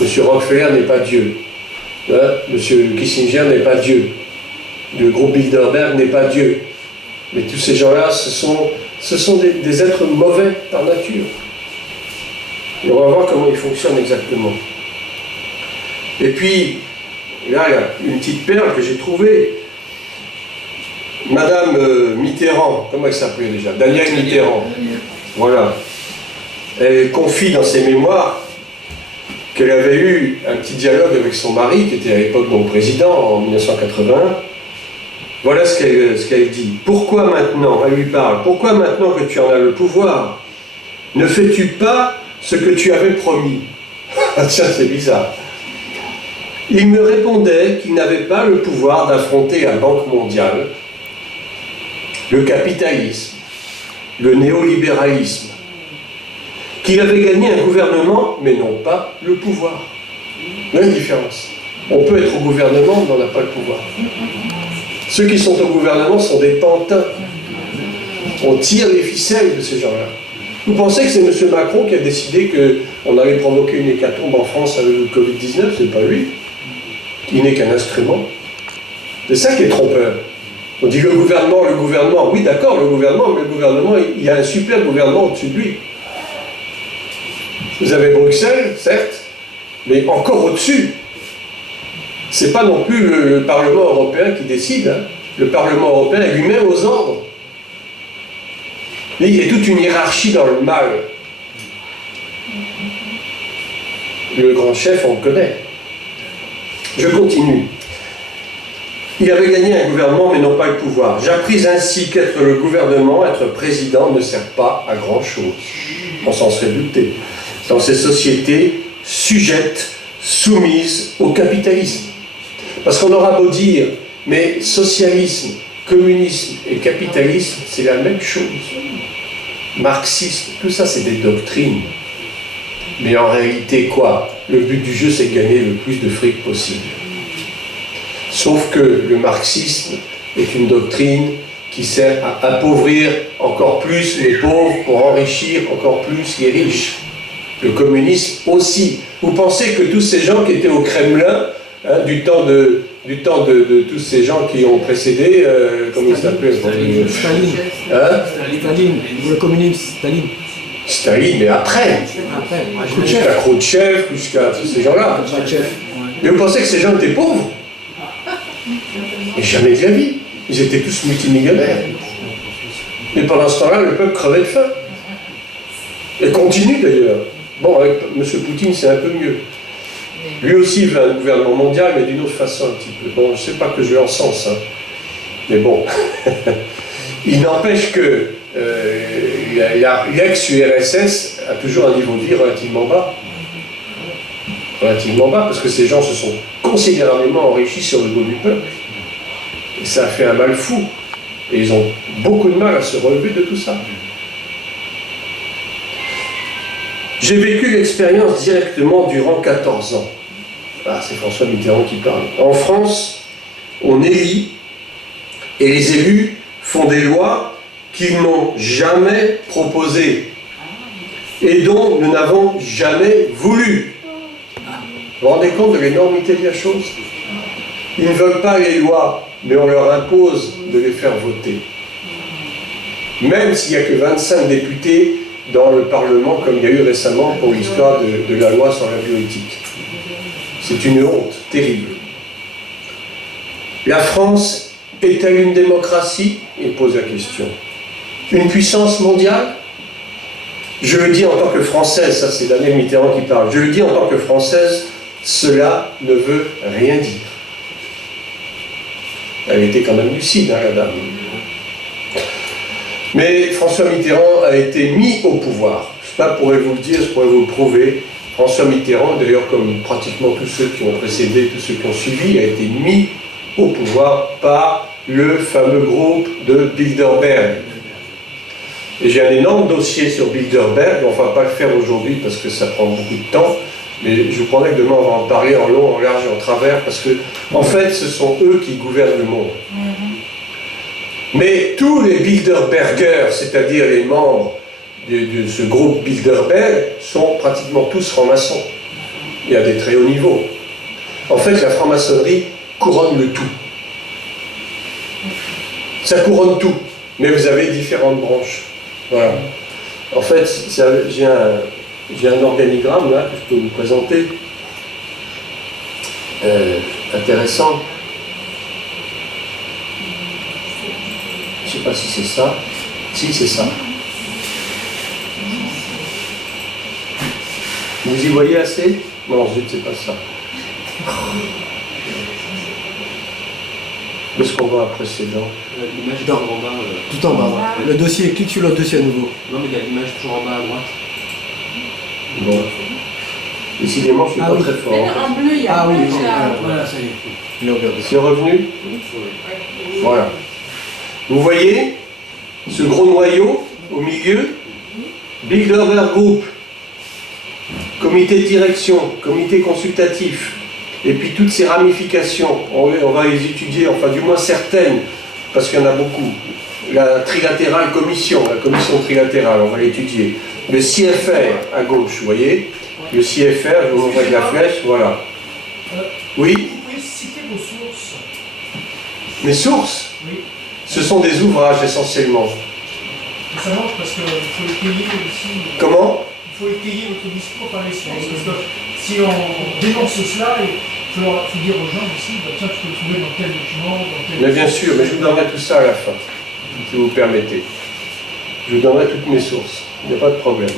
M. Rockefeller n'est pas Dieu. Hein? M. Kissinger n'est pas Dieu. Le groupe Bilderberg n'est pas Dieu. Mais tous ces gens-là, ce sont des êtres mauvais par nature. Et on va voir comment ils fonctionnent exactement. Et puis, là, il y a une petite perle que j'ai trouvée. Madame Mitterrand, comment elle s'appelait déjà? Danielle Mitterrand. Voilà. Elle confie dans ses mémoires qu'elle avait eu un petit dialogue avec son mari, qui était à l'époque mon président, en 1981. Voilà ce qu'elle dit. Pourquoi maintenant, elle lui parle, pourquoi maintenant que tu en as le pouvoir, ne fais-tu pas ce que tu avais promis? Ah tiens, c'est bizarre. Il me répondait qu'il n'avait pas le pouvoir d'affronter la Banque mondiale, le capitalisme, le néolibéralisme, qu'il avait gagné un gouvernement, mais non pas le pouvoir. Même différence. On peut être au gouvernement, mais on n'a pas le pouvoir. Ceux qui sont au gouvernement sont des pantins. On tire les ficelles de ces gens-là. Vous pensez que c'est M. Macron qui a décidé qu'on allait provoquer une hécatombe en France avec le Covid-19? C'est pas lui. Il n'est qu'un instrument. C'est ça qui est trompeur. On dit le gouvernement. Oui, d'accord, le gouvernement, mais le gouvernement, il y a un super gouvernement au-dessus de lui. Vous avez Bruxelles, certes, mais encore au-dessus. C'est pas non plus le Parlement européen qui décide. Hein. Le Parlement européen est lui-même aux ordres. Il y a toute une hiérarchie dans le mal. Le grand chef, on le connaît. Je continue. Il avait gagné un gouvernement, mais non pas le pouvoir. J'appris ainsi qu'être le gouvernement, être président, ne sert pas à grand-chose. On s'en serait douté. Dans ces sociétés sujettes, soumises au capitalisme. Parce qu'on aura beau dire, mais socialisme, communisme et capitalisme, c'est la même chose. Marxisme, tout ça, c'est des doctrines. Mais en réalité, quoi? Le but du jeu, c'est de gagner le plus de fric possible. Sauf que le marxisme est une doctrine qui sert à appauvrir encore plus les pauvres pour enrichir encore plus les riches. Le communisme aussi. Vous pensez que tous ces gens qui étaient au Kremlin, hein, du temps de tous ces gens qui ont précédé, comment il s'appelait? Staline. Hein? Staline. Le communisme, Staline. Staline, mais après. Jusqu'à Khrouchtchev, jusqu'à tous ces gens-là. Mais vous pensez que ces gens étaient pauvres? Mais jamais de la vie. Ils étaient tous multimillionnaires. Mais pendant ce temps-là, le peuple crevait de faim. Et continue d'ailleurs. Bon, avec M. Poutine, c'est un peu mieux. Lui aussi, il veut un gouvernement mondial, mais d'une autre façon un petit peu. Bon, je ne sais pas que je l'encense, hein. Mais bon. Il n'empêche que l'ex-URSS a toujours un niveau de vie relativement bas. Relativement bas, parce que ces gens se sont considérablement enrichis sur le dos du peuple. Et ça a fait un mal fou. Et ils ont beaucoup de mal à se relever de tout ça. J'ai vécu l'expérience directement durant 14 ans. Ah, c'est François Mitterrand qui parle. En France, on élit, et les élus font des lois qu'ils n'ont jamais proposées et dont nous n'avons jamais voulu. Vous vous rendez compte de l'énormité de la chose? Ils ne veulent pas les lois, mais on leur impose de les faire voter. Même s'il n'y a que 25 députés dans le Parlement, comme il y a eu récemment pour l'histoire de la loi sur la bioéthique. C'est une honte terrible. La France est-elle une démocratie? Il pose la question. Une puissance mondiale? Je le dis en tant que Française, ça c'est Danielle Mitterrand qui parle, je le dis en tant que Française, cela ne veut rien dire. Elle était quand même lucide, hein, la dame. Mais François Mitterrand a été mis au pouvoir. Je pourrais vous le dire, je pourrais vous le prouver. François Mitterrand, d'ailleurs comme pratiquement tous ceux qui ont précédé, tous ceux qui ont suivi, a été mis au pouvoir par le fameux groupe de Bilderberg. Et j'ai un énorme dossier sur Bilderberg, on ne va pas le faire aujourd'hui parce que ça prend beaucoup de temps, mais je vous promets que demain on va en parler en long, en large et en travers, parce que en fait ce sont eux qui gouvernent le monde. Mais tous les Bilderbergers, c'est-à-dire les membres de ce groupe Bilderberg, sont pratiquement tous francs-maçons. Et à des très hauts niveaux. En fait, la franc-maçonnerie couronne le tout. Ça couronne tout, mais vous avez différentes branches. Voilà. En fait, j'ai un organigramme là que je peux vous présenter. Intéressant. Je ne sais pas si c'est ça. Si, c'est ça. Vous y voyez assez? Non, zut, c'est pas ça. Qu'est-ce qu'on voit précédent? L'image est en bas. Tout en bas. Le dossier, clique sur le dossier à nouveau. Non, mais il y a l'image toujours en bas à droite. Bon. Décidément, je ne suis pas très fort. En bleu, il y a Ah oui, Voilà, ça y est. C'est revenu? Voilà. Vous voyez ce gros noyau au milieu? Bilderberg Group, comité de direction, comité consultatif, et puis toutes ces ramifications, on va les étudier, enfin du moins certaines, parce qu'il y en a beaucoup. La trilatérale commission, la commission trilatérale, on va l'étudier. Le CFR à gauche, vous voyez? Le CFR, je vous montre avec la flèche, voilà. Oui? Vous pouvez citer vos sources? Mes sources? Oui. Ce sont des ouvrages essentiellement. Ça marche parce qu'il faut les payer aussi. Comment? Il faut étayer votre discours par les sources. Parce que si on dénonce cela, il faut dire aux gens aussi, bah, tiens, tu peux le trouver dans tel document, dans tel... Mais bien sûr, mais je vous donnerai tout ça à la fin, si vous permettez. Je vous donnerai toutes mes sources, il n'y a pas de problème.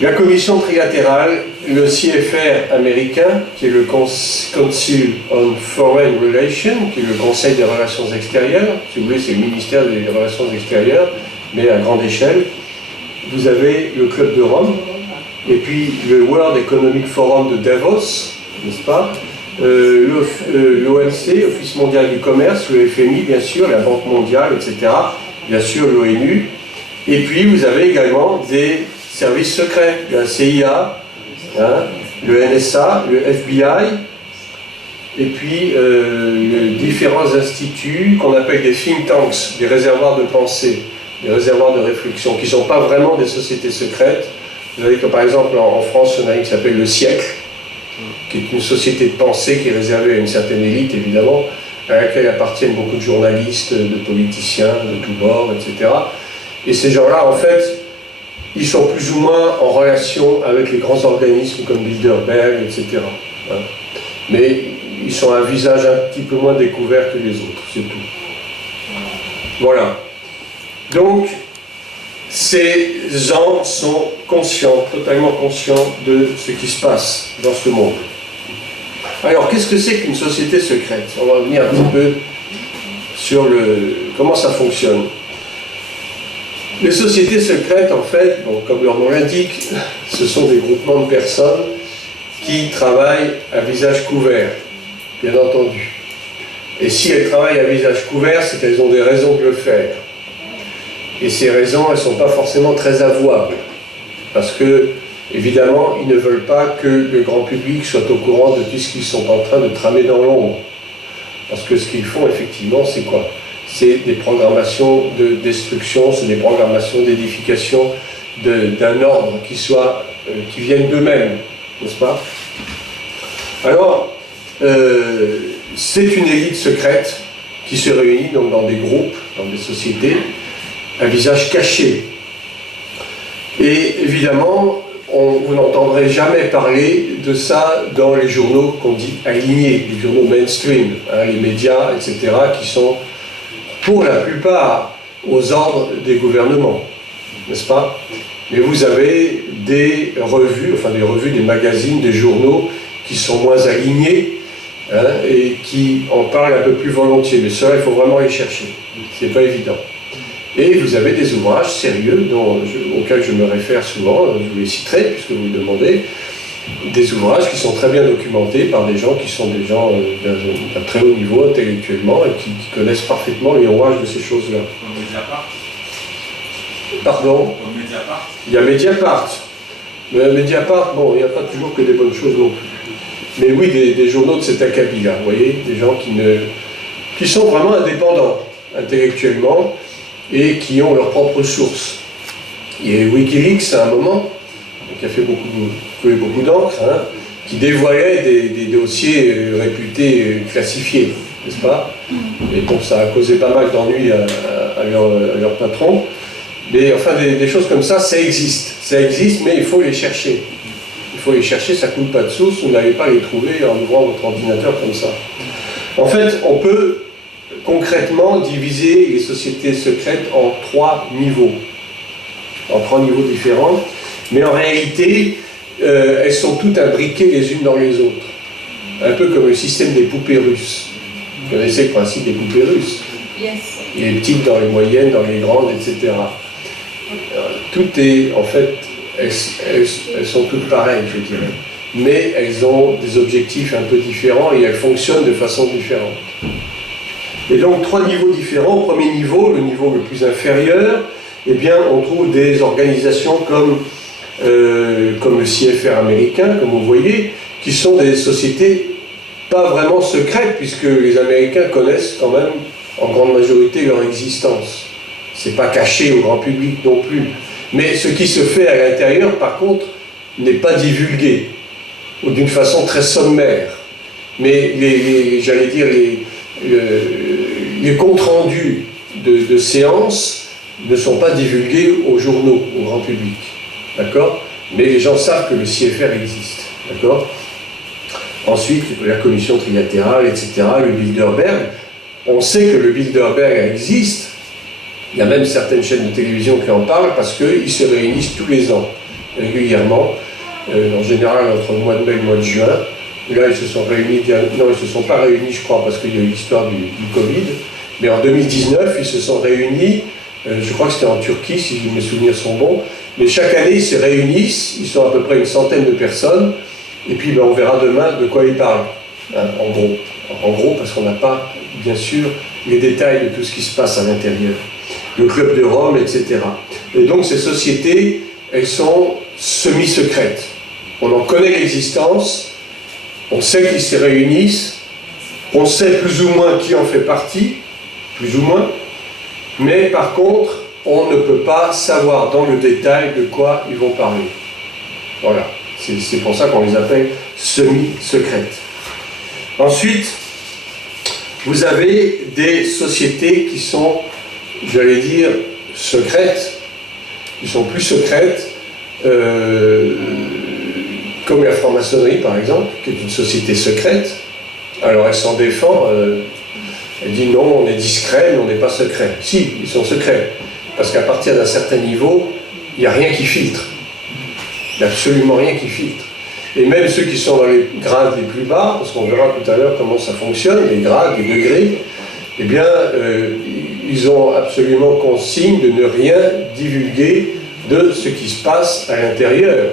La commission trilatérale, le CFR américain, qui est le Council on Foreign Relations, qui est le Conseil des relations extérieures, si vous voulez, c'est le ministère des relations extérieures, mais à grande échelle. Vous avez le Club de Rome, et puis le World Economic Forum de Davos, n'est-ce pas, l'OMC, Office mondial du commerce, le FMI, bien sûr, la Banque mondiale, etc., bien sûr l'ONU, et puis vous avez également des services secrets, la CIA, hein, le NSA, le FBI, et puis les différents instituts qu'on appelle des think tanks, des réservoirs de pensée, des réservoirs de réflexion, qui ne sont pas vraiment des sociétés secrètes. Vous savez que par exemple en France, il y en a une qui s'appelle Le Siècle, qui est une société de pensée qui est réservée à une certaine élite, évidemment, à laquelle appartiennent beaucoup de journalistes, de politiciens, de tous bords, etc. Et ces gens-là, en fait, ils sont plus ou moins en relation avec les grands organismes comme Bilderberg, etc. Hein. Mais ils sont un visage un petit peu moins découvert que les autres, c'est tout. Voilà. Donc, ces gens sont conscients, totalement conscients de ce qui se passe dans ce monde. Alors, qu'est-ce que c'est qu'une société secrète? On va revenir un petit peu sur comment ça fonctionne. Les sociétés secrètes, en fait, bon, comme leur nom l'indique, ce sont des groupements de personnes qui travaillent à visage couvert, bien entendu. Et si elles travaillent à visage couvert, c'est qu'elles ont des raisons de le faire. Et ces raisons, elles ne sont pas forcément très avouables. Parce que, évidemment, ils ne veulent pas que le grand public soit au courant de tout ce qu'ils sont en train de tramer dans l'ombre. Parce que ce qu'ils font, effectivement, c'est quoi? C'est des programmations de destruction, c'est des programmations d'édification d'un ordre qui viennent d'eux-mêmes, n'est-ce pas? Alors, c'est une élite secrète qui se réunit donc dans des groupes, dans des sociétés, à visage caché. Et évidemment, vous n'entendrez jamais parler de ça dans les journaux qu'on dit alignés, les journaux mainstream, hein, les médias, etc., qui sont pour la plupart aux ordres des gouvernements, n'est-ce pas? Mais vous avez des revues, des magazines, des journaux qui sont moins alignés, hein, et qui en parlent un peu plus volontiers. Mais cela, il faut vraiment les chercher. C'est pas évident. Et vous avez des ouvrages sérieux auxquels je me réfère souvent, je vous les citerai puisque vous le demandez, des ouvrages qui sont très bien documentés par des gens qui sont des gens d'un très haut niveau intellectuellement et qui connaissent parfaitement les rouages de ces choses-là. Comme Mediapart. Pardon? Comme Mediapart. Il y a Mediapart. Mais Mediapart, bon, il n'y a pas toujours que des bonnes choses non plus. Mais oui, des journaux de cet acabit-là, vous voyez, des gens qui sont vraiment indépendants intellectuellement et qui ont leurs propres sources. Il y a Wikileaks à un moment, qui a fait couler beaucoup d'encre, hein, qui dévoilait des dossiers réputés classifiés, n'est-ce pas? Et donc ça a causé pas mal d'ennuis à leur patron. Mais enfin, des choses comme ça, ça existe. Ça existe, mais il faut les chercher. Il faut les chercher, ça ne coule pas de source, vous n'allez pas les trouver en ouvrant votre ordinateur comme ça. En fait, on peut concrètement diviser les sociétés secrètes en 3 niveaux. En 3 niveaux différents. Mais en réalité, elles sont toutes imbriquées les unes dans les autres. Un peu comme le système des poupées russes. Vous connaissez le principe des poupées russes? Yes. Les petites dans les moyennes, dans les grandes, etc. Tout est, en fait, elles sont toutes pareilles, je dirais. Mais elles ont des objectifs un peu différents et elles fonctionnent de façon différente. Et donc, 3 niveaux différents. Au premier niveau, le niveau le plus inférieur, eh bien, on trouve des organisations comme le CFR américain, comme vous voyez, qui sont des sociétés pas vraiment secrètes, puisque les Américains connaissent quand même en grande majorité leur existence. C'est pas caché au grand public non plus. Mais ce qui se fait à l'intérieur, par contre, n'est pas divulgué, ou d'une façon très sommaire. Mais j'allais dire, les comptes rendus de séances ne sont pas divulgués aux journaux, au grand public. d'accord? Mais les gens savent que le CFR existe, d'accord? Ensuite, la commission trilatérale, etc., le Bilderberg. On sait que le Bilderberg existe. Il y a même certaines chaînes de télévision qui en parlent parce qu'ils se réunissent tous les ans, régulièrement, en général entre le mois de mai et le mois de juin. Là, ils se sont réunis, non, ils ne se sont pas réunis, je crois, parce qu'il y a eu l'histoire du Covid. Mais en 2019, ils se sont réunis, je crois que c'était en Turquie, si mes souvenirs sont bons. Mais chaque année, ils se réunissent, ils sont à peu près une centaine de personnes. Et puis, ben, on verra demain de quoi ils parlent, hein, en gros. En gros, parce qu'on n'a pas, bien sûr, les détails de tout ce qui se passe à l'intérieur. Le Club de Rome, etc. Et donc, ces sociétés, elles sont semi-secrètes. On en connaît l'existence, on sait qu'ils se réunissent, on sait plus ou moins qui en fait partie, plus ou moins, mais par contre, on ne peut pas savoir dans le détail de quoi ils vont parler. Voilà, c'est pour ça qu'on les appelle semi-secrètes. Ensuite, vous avez des sociétés qui sont, j'allais dire, secrètes, qui sont plus secrètes, comme la franc-maçonnerie par exemple, qui est une société secrète. Alors elle s'en défend, elle dit non, on est discret, mais on n'est pas secret. Si, ils sont secrets, parce qu'à partir d'un certain niveau, il n'y a rien qui filtre. Il n'y a absolument rien qui filtre. Et même ceux qui sont dans les grades les plus bas, parce qu'on verra tout à l'heure comment ça fonctionne, les grades, les degrés, eh bien, ils ont absolument consigne de ne rien divulguer de ce qui se passe à l'intérieur.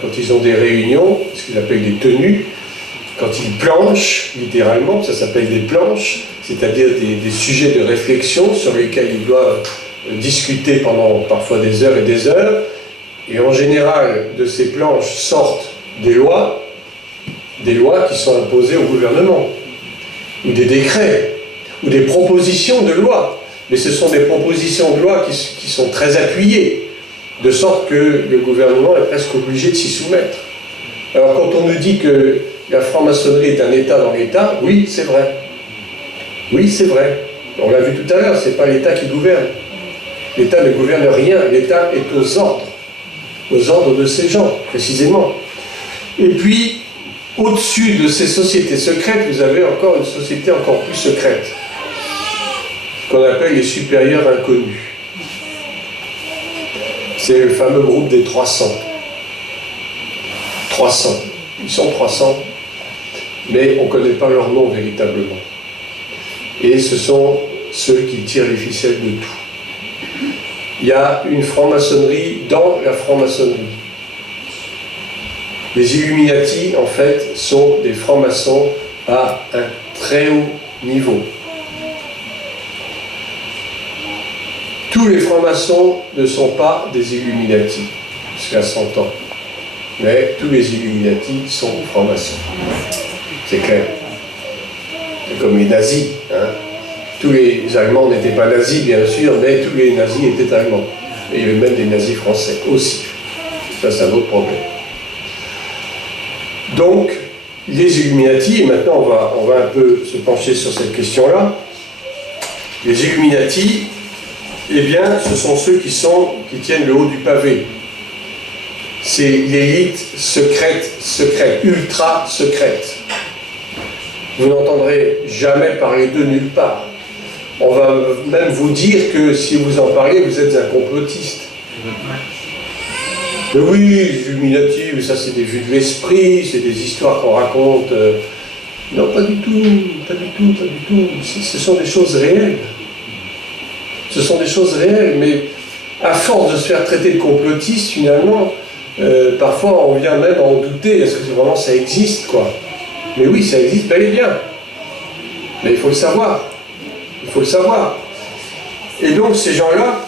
Quand ils ont des réunions, ce qu'ils appellent des tenues, quand ils planchent, littéralement, ça s'appelle des planches, c'est-à-dire des sujets de réflexion sur lesquels ils doivent discuter pendant parfois des heures et des heures, et en général, de ces planches sortent des lois qui sont imposées au gouvernement, ou des décrets, ou des propositions de loi. Mais ce sont des propositions de loi qui sont très appuyées, de sorte que le gouvernement est presque obligé de s'y soumettre. Alors quand on nous dit que la franc-maçonnerie est un État dans l'État, oui, c'est vrai. Oui, c'est vrai. On l'a vu tout à l'heure, c'est pas l'État qui gouverne. L'État ne gouverne rien, l'État est aux ordres de ces gens, précisément. Et puis, au-dessus de ces sociétés secrètes, vous avez encore une société encore plus secrète, qu'on appelle les supérieurs inconnus. C'est le fameux groupe des 300. 300. Ils sont 300, mais on ne connaît pas leur nom véritablement. Et ce sont ceux qui tirent les ficelles de tout. Il y a une franc-maçonnerie dans la franc-maçonnerie. Les Illuminati, en fait, sont des francs-maçons à un très haut niveau. Tous les francs-maçons ne sont pas des Illuminati, jusqu'à 100 ans. Mais tous les Illuminati sont francs-maçons. C'est clair. C'est comme les nazis. Hein. Tous les Allemands n'étaient pas nazis, bien sûr, mais tous les nazis étaient allemands. Et il y avait même des nazis français aussi. Ça, c'est un autre problème. Donc, les Illuminati, et maintenant on va un peu se pencher sur cette question-là. Les Illuminati, eh bien, ce sont ceux qui tiennent le haut du pavé. C'est l'élite secrète, ultra secrète. Vous n'entendrez jamais parler d'eux nulle part. On va même vous dire que si vous en parlez, vous êtes un complotiste. Mais oui, les Illuminati, ça c'est des vues de l'esprit, c'est des histoires qu'on raconte. Non, pas du tout, pas du tout, pas du tout. Ce sont des choses réelles. Ce sont des choses réelles, mais à force de se faire traiter de complotiste, finalement, parfois on vient même en douter, est-ce que vraiment ça existe, quoi? Mais oui, ça existe bel et bien. Mais il faut le savoir. Il faut le savoir. Et donc ces gens-là,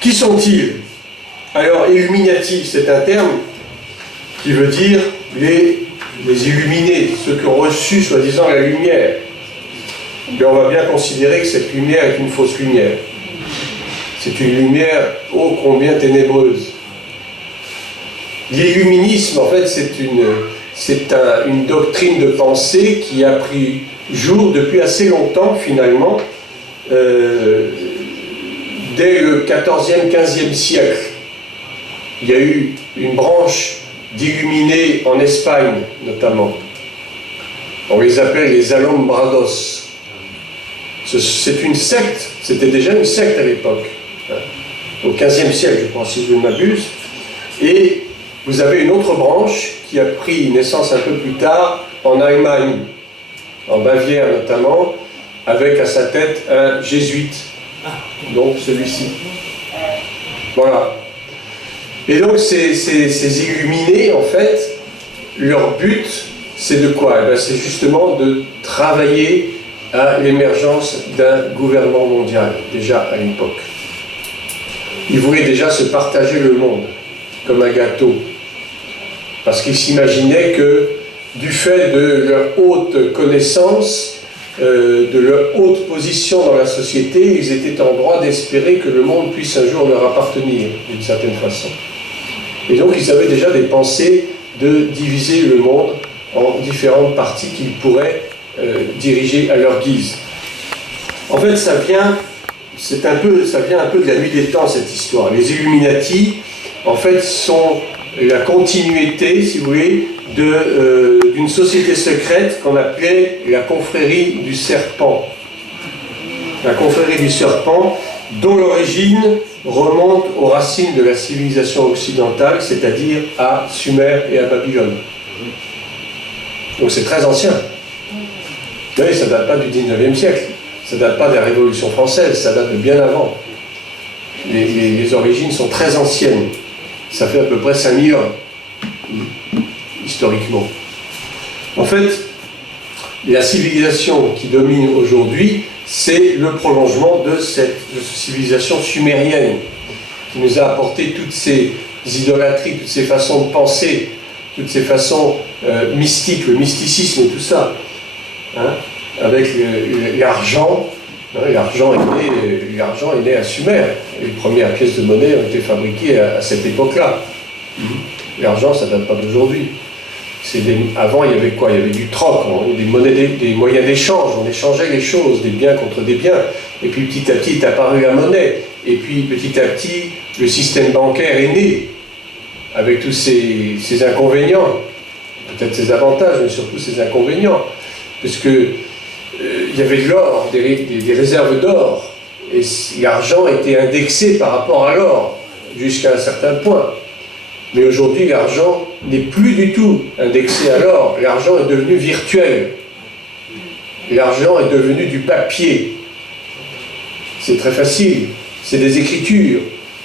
qui sont-ils? Alors, Illuminati, c'est un terme qui veut dire les illuminés, ceux qui ont reçu, soi-disant, la lumière. Mais on va bien considérer que cette lumière est une fausse lumière. C'est une lumière ô combien ténébreuse. L'illuminisme, en fait, c'est une doctrine de pensée qui a pris jour depuis assez longtemps, finalement, dès le 14e, 15e siècle. il y a eu une branche d'illuminés en Espagne, notamment. On les appelle les Alumbrados. C'est une secte, c'était déjà une secte à l'époque, hein, au XVe siècle, je crois, si je ne m'abuse. Et vous avez une autre branche qui a pris naissance un peu plus tard en Allemagne, en Bavière notamment, avec à sa tête un jésuite, donc celui-ci. Voilà. Et donc ces illuminés, en fait, leur but, c'est de quoi? Eh bien, c'est justement de travailler à l'émergence d'un gouvernement mondial, déjà à l'époque. Ils voulaient déjà se partager le monde, comme un gâteau. Parce qu'ils s'imaginaient que, du fait de leur haute connaissance, de leur haute position dans la société, ils étaient en droit d'espérer que le monde puisse un jour leur appartenir, d'une certaine façon. Et donc ils avaient déjà des pensées de diviser le monde en différentes parties qu'ils pourraient diriger à leur guise. En fait, ça vient un peu de la nuit des temps, cette histoire. Les Illuminati, en fait, sont la continuité, si vous voulez, d'une société secrète qu'on appelait la confrérie du serpent. La confrérie du serpent, dont l'origine remonte aux racines de la civilisation occidentale, c'est-à-dire à Sumer et à Babylone. Donc c'est très ancien. Vous voyez, ça ne date pas du 19e siècle, ça ne date pas de la Révolution française, ça date de bien avant. Les origines sont très anciennes. Ça fait à peu près 5000 ans, historiquement. En fait, la civilisation qui domine aujourd'hui, c'est le prolongement de cette civilisation sumérienne, qui nous a apporté toutes ces idolâtries, toutes ces façons de penser, toutes ces façons mystiques, le mysticisme et tout ça. Hein, avec l'argent. L'argent est né à Sumer. Les premières pièces de monnaie ont été fabriquées à cette époque-là. L'argent, ça ne date pas d'aujourd'hui. Avant, il y avait quoi? Il y avait du troc, des moyens d'échange. On échangeait les choses, des biens contre des biens. Et puis petit à petit est apparue la monnaie. Et puis petit à petit, le système bancaire est né, avec tous ses inconvénients. Peut-être ses avantages, mais surtout ses inconvénients. Puisque il y avait de l'or, des réserves d'or, et l'argent était indexé par rapport à l'or, jusqu'à un certain point. Mais aujourd'hui, l'argent n'est plus du tout indexé à l'or, l'argent est devenu virtuel. L'argent est devenu du papier. C'est très facile, c'est des écritures.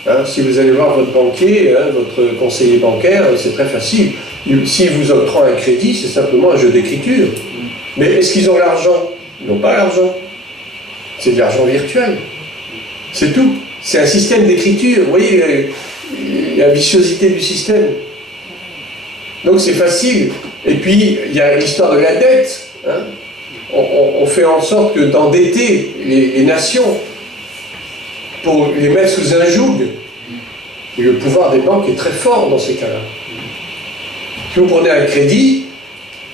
Hein, si vous allez voir votre banquier, hein, votre conseiller bancaire, c'est très facile. S'il vous octroie un crédit, c'est simplement un jeu d'écriture. Mais est-ce qu'ils ont l'argent? Ils n'ont pas l'argent. C'est de l'argent virtuel. C'est tout. C'est un système d'écriture. Vous voyez la viciosité du système. Donc c'est facile. Et puis, il y a l'histoire de la dette. Hein. On fait en sorte d'endetter les nations pour les mettre sous un joug. Et le pouvoir des banques est très fort dans ces cas-là. Si vous prenez un crédit,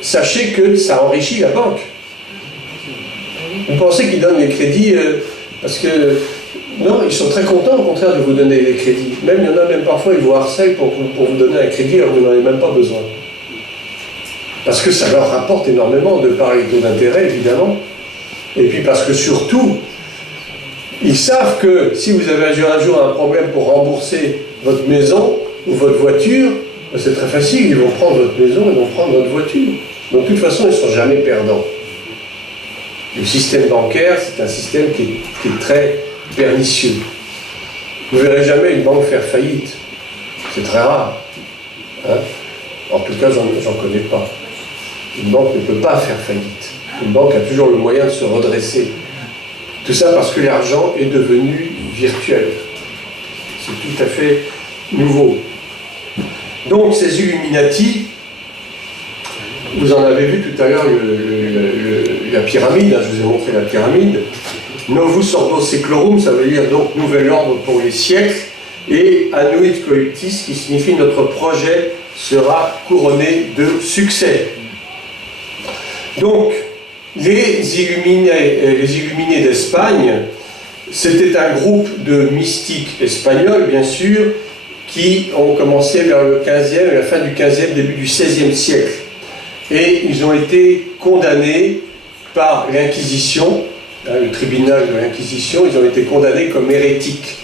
sachez que ça enrichit la banque. Vous pensez qu'ils donnent les crédits parce que... Non, ils sont très contents au contraire de vous donner les crédits. Même, il y en a même parfois, ils vous harcèlent pour vous donner un crédit alors que vous n'en avez même pas besoin. Parce que ça leur rapporte énormément de par les taux d'intérêt, évidemment. Et puis parce que surtout, ils savent que si vous avez un jour un problème pour rembourser votre maison ou votre voiture, c'est très facile, ils vont prendre votre maison, ils vont prendre votre voiture. Donc de toute façon, ils ne sont jamais perdants. Le système bancaire, c'est un système qui est très pernicieux. Vous ne verrez jamais une banque faire faillite. C'est très rare. Hein? En tout cas, j'en connais pas. Une banque ne peut pas faire faillite. Une banque a toujours le moyen de se redresser. Tout ça parce que l'argent est devenu virtuel. C'est tout à fait nouveau. Donc ces Illuminati, vous en avez vu tout à l'heure la pyramide, hein, je vous ai montré la pyramide. Novus Ordo Seclorum, ça veut dire donc nouvel ordre pour les siècles, et Annuit Coeptis, qui signifie notre projet sera couronné de succès. Donc, les Illuminés d'Espagne, c'était un groupe de mystiques espagnols, bien sûr, qui ont commencé vers le 15e, la fin du 15e, début du 16e siècle. Et ils ont été condamnés par l'Inquisition, le tribunal de l'Inquisition, ils ont été condamnés comme hérétiques.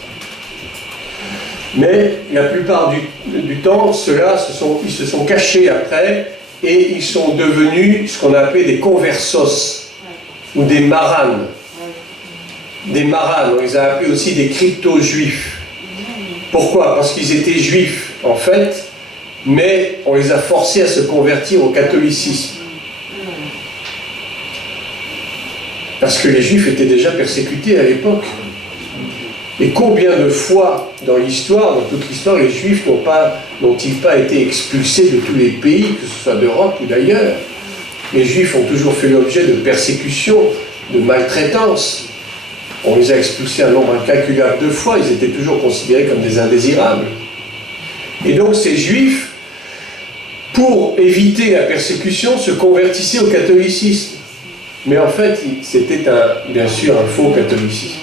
Mais la plupart du temps, ceux-là, ils se sont cachés après et ils sont devenus ce qu'on appelait des conversos ou des maranes. Des maranes, on les a appelés aussi des crypto-juifs. Pourquoi? Parce qu'ils étaient juifs, en fait, mais on les a forcés à se convertir au catholicisme. Parce que les juifs étaient déjà persécutés à l'époque. Et combien de fois dans l'histoire, dans toute l'histoire, les juifs n'ont-ils pas été expulsés de tous les pays, que ce soit d'Europe ou d'ailleurs? Les juifs ont toujours fait l'objet de persécutions, de maltraitance. On les a expulsés un nombre incalculable de fois, ils étaient toujours considérés comme des indésirables. Et donc ces juifs, pour éviter la persécution, se convertissaient au catholicisme. Mais en fait, c'était bien sûr un faux catholicisme.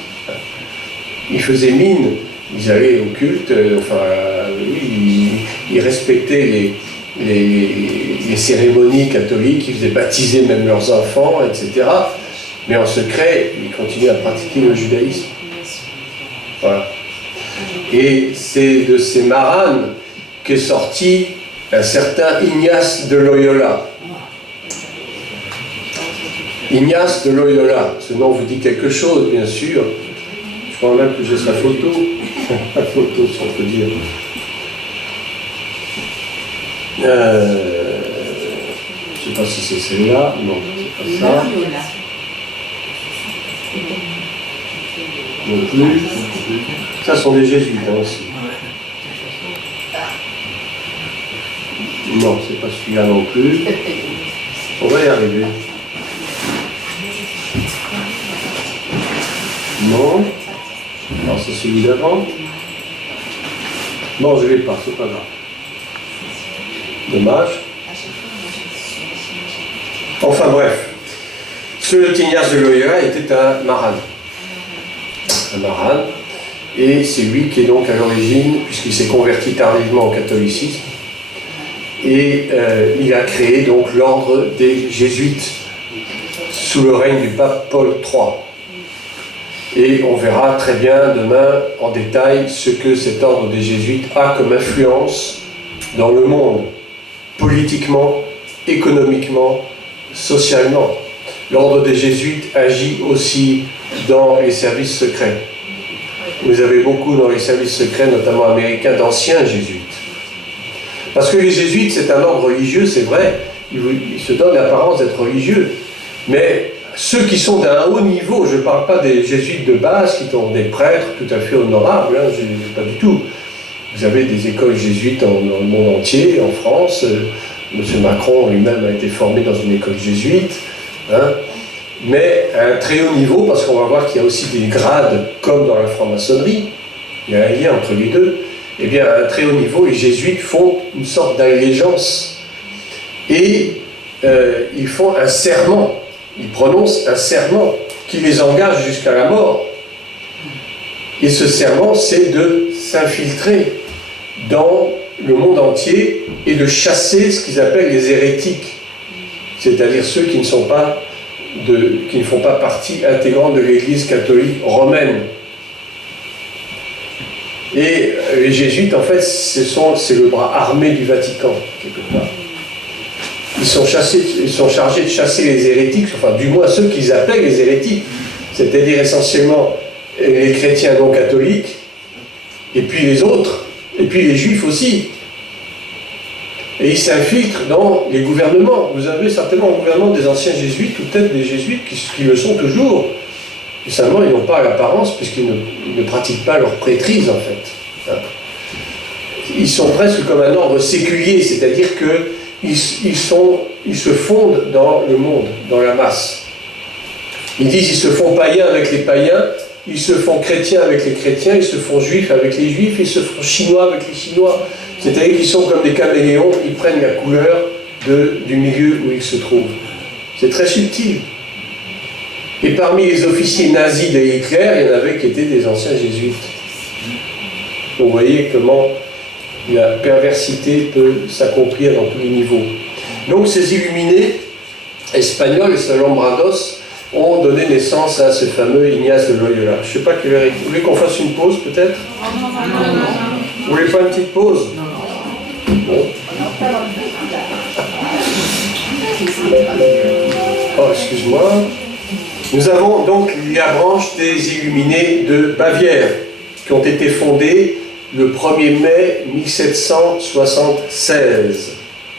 Ils faisaient mine, ils allaient au culte, ils respectaient les cérémonies catholiques, ils faisaient baptiser même leurs enfants, etc. Mais en secret, ils continuaient à pratiquer le judaïsme. Voilà. Et c'est de ces maranes qu'est sorti un certain Ignace de Loyola. Ignace de Loyola, ce nom vous dit quelque chose, bien sûr. Je crois même que j'ai sa photo. La photo, si on peut dire. Je ne sais pas si c'est celle-là. Non, c'est pas ça. Non plus. Ça sont des jésuites aussi. Non, c'est pas celui-là non plus. On va y arriver. Non. Alors c'est celui d'avant. Non, je ne l'ai pas, c'est pas grave. Dommage. Enfin bref. Ce Ignace de Loyola était un marane. Un marane. Et c'est lui qui est donc à l'origine, puisqu'il s'est converti tardivement au catholicisme, et il a créé donc l'ordre des Jésuites sous le règne du pape Paul III. Et on verra très bien demain en détail ce que cet ordre des Jésuites a comme influence dans le monde, politiquement, économiquement, socialement. L'ordre des Jésuites agit aussi dans les services secrets. Vous avez beaucoup dans les services secrets, notamment américains, d'anciens jésuites. Parce que les jésuites, c'est un ordre religieux, c'est vrai, ils se donnent l'apparence d'être religieux. Mais ceux qui sont d'un haut niveau, je ne parle pas des jésuites de base, qui sont des prêtres tout à fait honorables, hein, pas du tout. Vous avez des écoles jésuites dans le monde entier, en France. M. Macron lui-même a été formé dans une école jésuite. Hein. Mais à un très haut niveau, parce qu'on va voir qu'il y a aussi des grades, comme dans la franc-maçonnerie, il y a un lien entre les deux, eh bien à un très haut niveau, les jésuites font une sorte d'allégeance. Et ils font un serment, ils prononcent un serment qui les engage jusqu'à la mort. Et ce serment, c'est de s'infiltrer dans le monde entier et de chasser ce qu'ils appellent les hérétiques, c'est-à-dire ceux qui ne font pas partie intégrante de l'Église catholique romaine. Et les jésuites, en fait, c'est le bras armé du Vatican, quelque part. Ils sont chargés de chasser les hérétiques, enfin, du moins ceux qu'ils appellent les hérétiques, c'est-à-dire essentiellement les chrétiens non catholiques, et puis les autres, et puis les juifs aussi. Et ils s'infiltrent dans les gouvernements. Vous avez certainement un gouvernement des anciens jésuites, ou peut-être des jésuites qui le sont toujours. Et seulement, ils n'ont pas l'apparence, puisqu'ils ne pratiquent pas leur prêtrise, en fait. Ils sont presque comme un ordre séculier, c'est-à-dire qu'ils se fondent dans le monde, dans la masse. Ils disent qu'ils se font païens avec les païens, ils se font chrétiens avec les chrétiens, ils se font juifs avec les juifs, ils se font chinois avec les chinois. C'est-à-dire qu'ils sont comme des caméléons, ils prennent la couleur du milieu où ils se trouvent. C'est très subtil. Et parmi les officiers nazis de Hitler, il y en avait qui étaient des anciens jésuites. Donc vous voyez comment la perversité peut s'accomplir dans tous les niveaux. Donc ces illuminés espagnols, les Alumbrados, ont donné naissance à ce fameux Ignace de Loyola. Je ne sais pas quelle heure. Vous voulez qu'on fasse une pause peut-être? Vous voulez pas une petite pause? Bon. Oh, excuse-moi. Nous avons donc la branche des illuminés de Bavière, qui ont été fondés le 1er mai 1776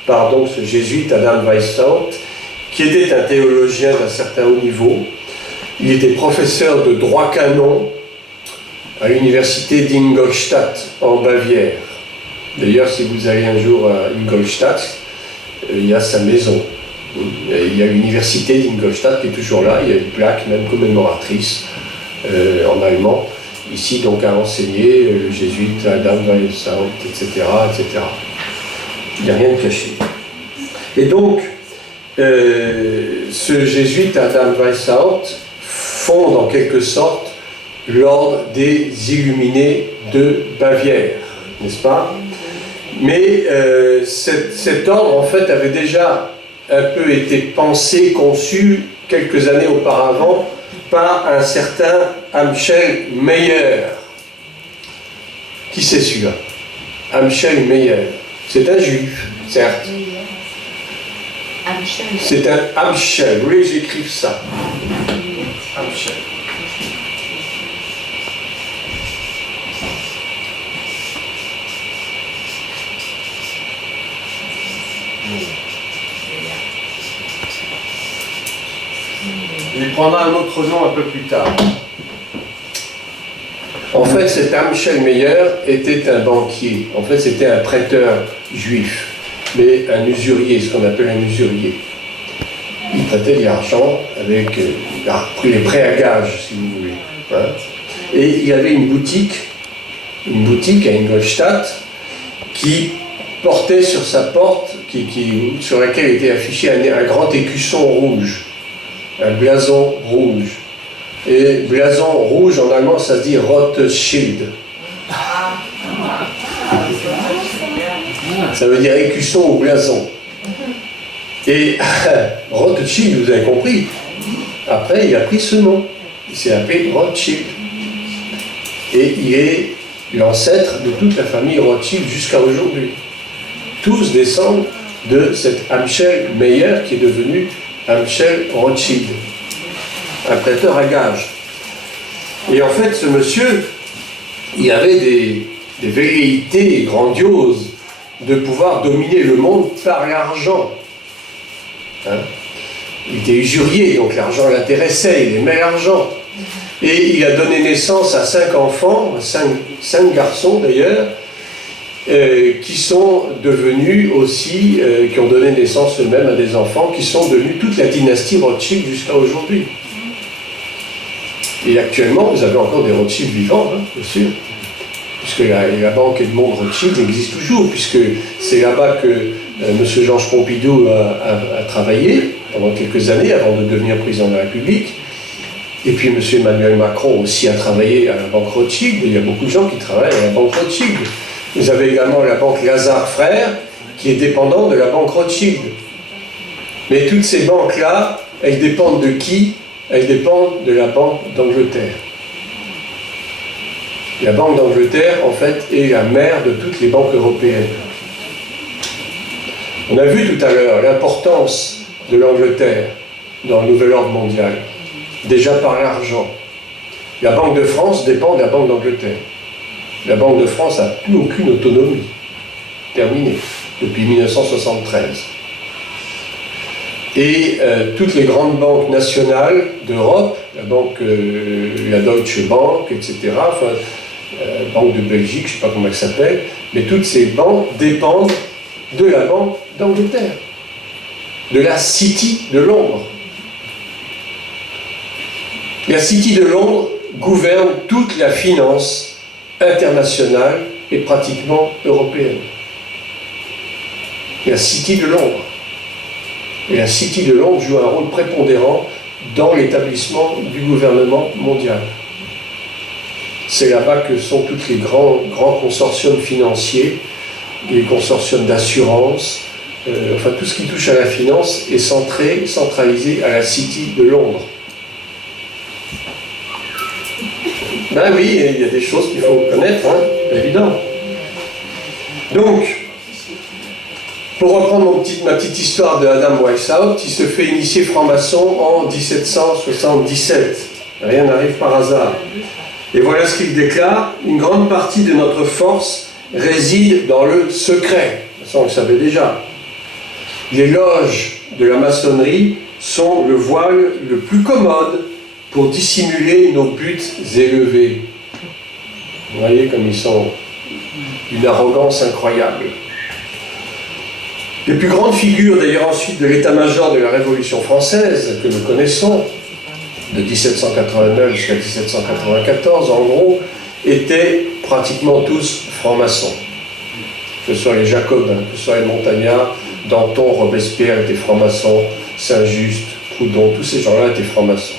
par donc ce jésuite Adam Weishaupt, qui était un théologien d'un certain haut niveau. Il était professeur de droit canon à l'université d'Ingolstadt en Bavière. D'ailleurs, si vous allez un jour à Ingolstadt, il y a sa maison. Il y a l'université d'Ingolstadt qui est toujours là, il y a une plaque même commémoratrice en allemand. Ici, donc, a enseigné le jésuite Adam Weishaupt, etc., etc. Il n'y a rien de caché. Et donc, ce jésuite Adam Weishaupt fonde en quelque sorte l'ordre des illuminés de Bavière, n'est-ce pas? Mais cet ordre, en fait, avait déjà un peu été pensé, conçu quelques années auparavant par un certain Amschel Meyer. Qui c'est celui-là? Amschel Meyer. C'est un juif, certes. C'est un Amschel. Vous voulez que j'écrive ça? Amschel. Il prendra un autre nom un peu plus tard. En fait, cet Amschel Meyer était un banquier. En fait, c'était un prêteur juif, mais un usurier, ce qu'on appelle un usurier. Il prêtait de l'argent avec les prêts à gage, si vous voulez. Hein. Et il y avait une boutique à Ingolstadt, qui portait sur sa porte, sur laquelle était affiché un grand écusson rouge. Un blason rouge. Et blason rouge, en allemand, ça se dit Rothschild. Ça veut dire écusson ou blason. Et Rothschild, vous avez compris, après, il a pris ce nom. Il s'est appelé Rothschild. Et il est l'ancêtre de toute la famille Rothschild jusqu'à aujourd'hui. Tous descendent de cet Amschel Meyer qui est devenu Amschel Rothschild, un prêteur à gage. Et en fait, ce monsieur, il avait des velléités grandioses de pouvoir dominer le monde par l'argent. Hein? Il était usurier, donc l'argent l'intéressait, il aimait l'argent. Et il a donné naissance à 5 enfants, 5 garçons d'ailleurs, qui sont devenus aussi, qui ont donné naissance eux-mêmes à des enfants, qui sont devenus toute la dynastie Rothschild jusqu'à aujourd'hui. Et actuellement, vous avez encore des Rothschild vivants, hein, bien sûr, puisque la banque Edmond Rothschild existe toujours, puisque c'est là-bas que M. Georges Pompidou a travaillé pendant quelques années avant de devenir président de la République. Et puis M. Emmanuel Macron aussi a travaillé à la banque Rothschild. Il y a beaucoup de gens qui travaillent à la banque Rothschild. Vous avez également la banque Lazare Frères, qui est dépendante de la banque Rothschild. Mais toutes ces banques-là, elles dépendent de qui? Elles dépendent de la Banque d'Angleterre. La Banque d'Angleterre, en fait, est la mère de toutes les banques européennes. On a vu tout à l'heure l'importance de l'Angleterre dans le nouvel ordre mondial, déjà par l'argent. La Banque de France dépend de la Banque d'Angleterre. La Banque de France n'a plus aucune autonomie. Terminée. Depuis 1973. Et toutes les grandes banques nationales d'Europe, la Deutsche Bank, etc., enfin, Banque de Belgique, je ne sais pas comment elle s'appelle, mais toutes ces banques dépendent de la Banque d'Angleterre, de la City de Londres. La City de Londres gouverne toute la finance internationale et pratiquement européenne. La City de Londres. Et la City de Londres joue un rôle prépondérant dans l'établissement du gouvernement mondial. C'est là-bas que sont tous les grands consortiums financiers les consortiums d'assurance, enfin tout ce qui touche à la finance est centralisé à la City de Londres. Ben oui, il y a des choses qu'il faut connaître, hein, c'est évident. Donc, pour reprendre ma petite histoire de Adam Weishaupt, il se fait initier franc-maçon en 1777. Rien n'arrive par hasard. Et voilà ce qu'il déclare: une grande partie de notre force réside dans le secret. Ça, on le savait déjà. Les loges de la maçonnerie sont le voile le plus commode pour dissimuler nos buts élevés. Vous voyez comme ils sont d'une arrogance incroyable. Les plus grandes figures d'ailleurs ensuite de l'état-major de la Révolution française, que nous connaissons, de 1789 jusqu'à 1794 en gros, étaient pratiquement tous francs-maçons. Que ce soit les Jacobins, que ce soit les Montagnards, Danton, Robespierre étaient francs-maçons, Saint-Just, Proudhon, tous ces gens-là étaient francs-maçons.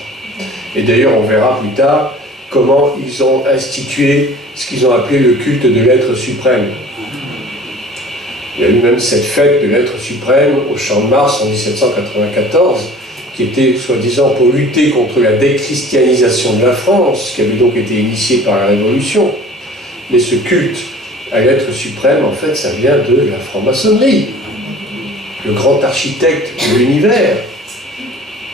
Et d'ailleurs, on verra plus tard comment ils ont institué ce qu'ils ont appelé le culte de l'être suprême. Il y a eu même cette fête de l'être suprême au Champ de Mars en 1794, qui était soi-disant pour lutter contre la déchristianisation de la France, qui avait donc été initiée par la Révolution. Mais ce culte à l'être suprême, en fait, ça vient de la franc-maçonnerie. Le grand architecte de l'univers,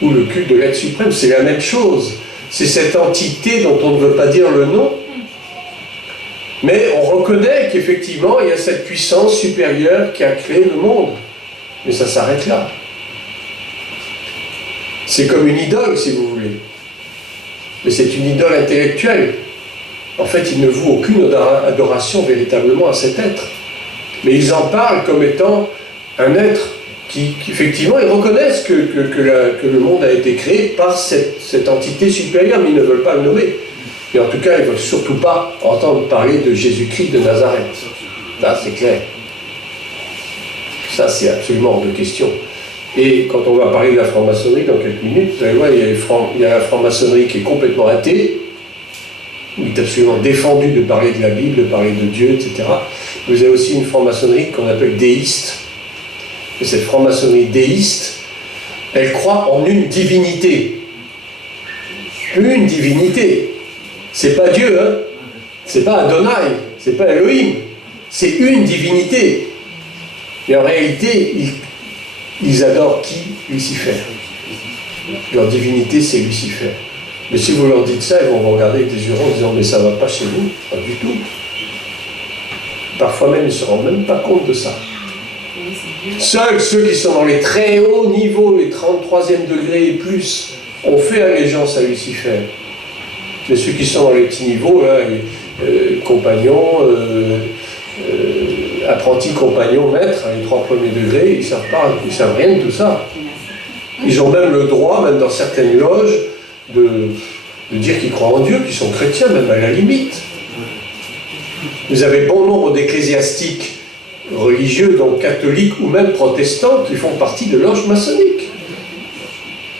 ou le culte de l'être suprême, c'est la même chose. C'est cette entité dont on ne veut pas dire le nom, mais on reconnaît qu'effectivement, il y a cette puissance supérieure qui a créé le monde. Mais ça s'arrête là. C'est comme une idole, si vous voulez. Mais c'est une idole intellectuelle. En fait, ils ne vouent aucune adoration véritablement à cet être. Mais ils en parlent comme étant un être qui effectivement, ils reconnaissent que le monde a été créé par cette entité supérieure, mais ils ne veulent pas le nommer. Et en tout cas, ils ne veulent surtout pas entendre parler de Jésus-Christ de Nazareth. Là, c'est clair. Ça, c'est absolument hors de question. Et quand on va parler de la franc-maçonnerie dans quelques minutes, vous allez voir, il y a la franc-maçonnerie qui est complètement athée, où il est absolument défendu de parler de la Bible, de parler de Dieu, etc. Vous avez aussi une franc-maçonnerie qu'on appelle déiste. Et cette franc-maçonnerie déiste, elle croit en une divinité. Une divinité. C'est pas Dieu, hein. C'est pas Adonai, c'est pas Elohim. C'est une divinité. Et en réalité, ils adorent qui? Lucifer. Leur divinité, c'est Lucifer. Mais si vous leur dites ça, ils vont vous regarder avec des yeux ronds en disant « mais ça va pas chez nous ». Pas du tout. Parfois même, ils ne se rendent même pas compte de ça. Seuls ceux qui sont dans les très hauts niveaux, les 33e degrés et plus, ont fait allégeance à Lucifer. Mais ceux qui sont dans les petits niveaux, là, compagnons, apprentis, compagnons, maîtres, les 3 premiers degrés, ils ne savent rien de tout ça. Ils ont même le droit, même dans certaines loges, de dire qu'ils croient en Dieu, qu'ils sont chrétiens, même à la limite. Vous avez bon nombre d'ecclésiastiques religieux, donc catholiques ou même protestants, qui font partie de loges maçonniques.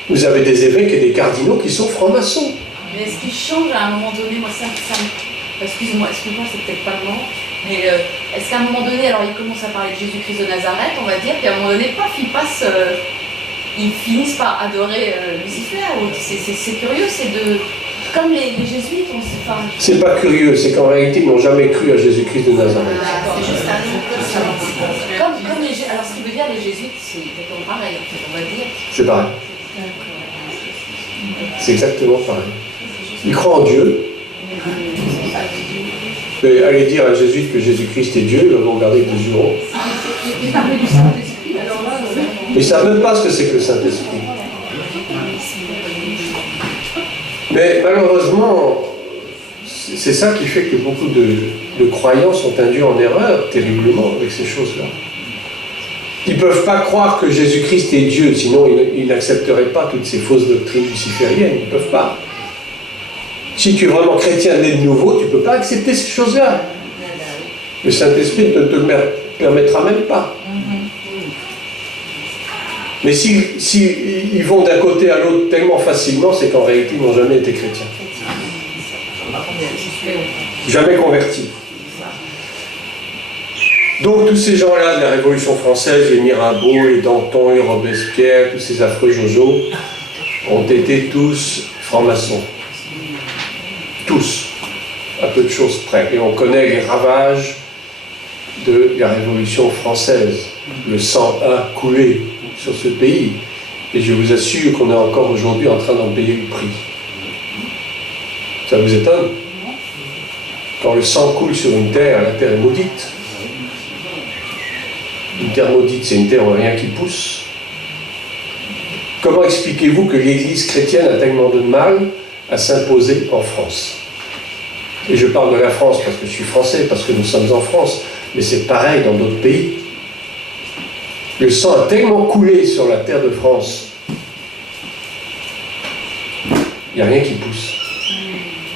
Vous avez des évêques et des cardinaux qui sont francs-maçons. Mais est-ce qu'ils changent à un moment donné? Moi, excuse-moi, c'est peut-être pas le moment, mais est-ce qu'à un moment donné, alors ils commencent à parler de Jésus-Christ de Nazareth, on va dire, puis à un moment donné, paf, ils finissent par adorer Lucifer. C'est curieux, c'est de... Comme les jésuites, on sait pas... C'est pas curieux, c'est qu'en réalité, ils n'ont jamais cru à Jésus-Christ de Nazareth. C'est juste un nom. Comme les... Alors, ce qui veut dire les jésuites, c'est peut-être pareil, en fait, on va dire. C'est pareil. C'est exactement pareil. Ils croient en Dieu. Mais allez dire à un jésuite que Jésus-Christ est Dieu, ils vont regarder avec des yeux ronds. Et parler du Saint-Esprit, alors là... Mais ils ne savent même pas ce que c'est que le Saint-Esprit. Mais malheureusement, c'est ça qui fait que beaucoup de croyants sont induits en erreur terriblement avec ces choses-là. Ils ne peuvent pas croire que Jésus-Christ est Dieu, sinon ils n'accepteraient pas toutes ces fausses doctrines lucifériennes. Ils ne peuvent pas. Si tu es vraiment chrétien né de nouveau, tu ne peux pas accepter ces choses-là. Le Saint-Esprit ne te le permettra même pas. Mais s'ils vont d'un côté à l'autre tellement facilement, c'est qu'en réalité, ils n'ont jamais été chrétiens. Jamais convertis. Donc tous ces gens-là de la Révolution française, les Mirabeau, les Danton, les Robespierre, tous ces affreux Jojo, ont été tous francs-maçons. Tous, à peu de choses près. Et on connaît les ravages de la Révolution française. Le sang a coulé sur ce pays. Et je vous assure qu'on est encore aujourd'hui en train d'en payer le prix. Ça vous étonne? Quand le sang coule sur une terre, la terre est maudite. Une terre maudite, c'est une terre où rien qui pousse. Comment expliquez-vous que l'Église chrétienne a tellement de mal à s'imposer en France? Et je parle de la France parce que je suis français, parce que nous sommes en France, mais c'est pareil dans d'autres pays. Le sang a tellement coulé sur la terre de France, il n'y a rien qui pousse.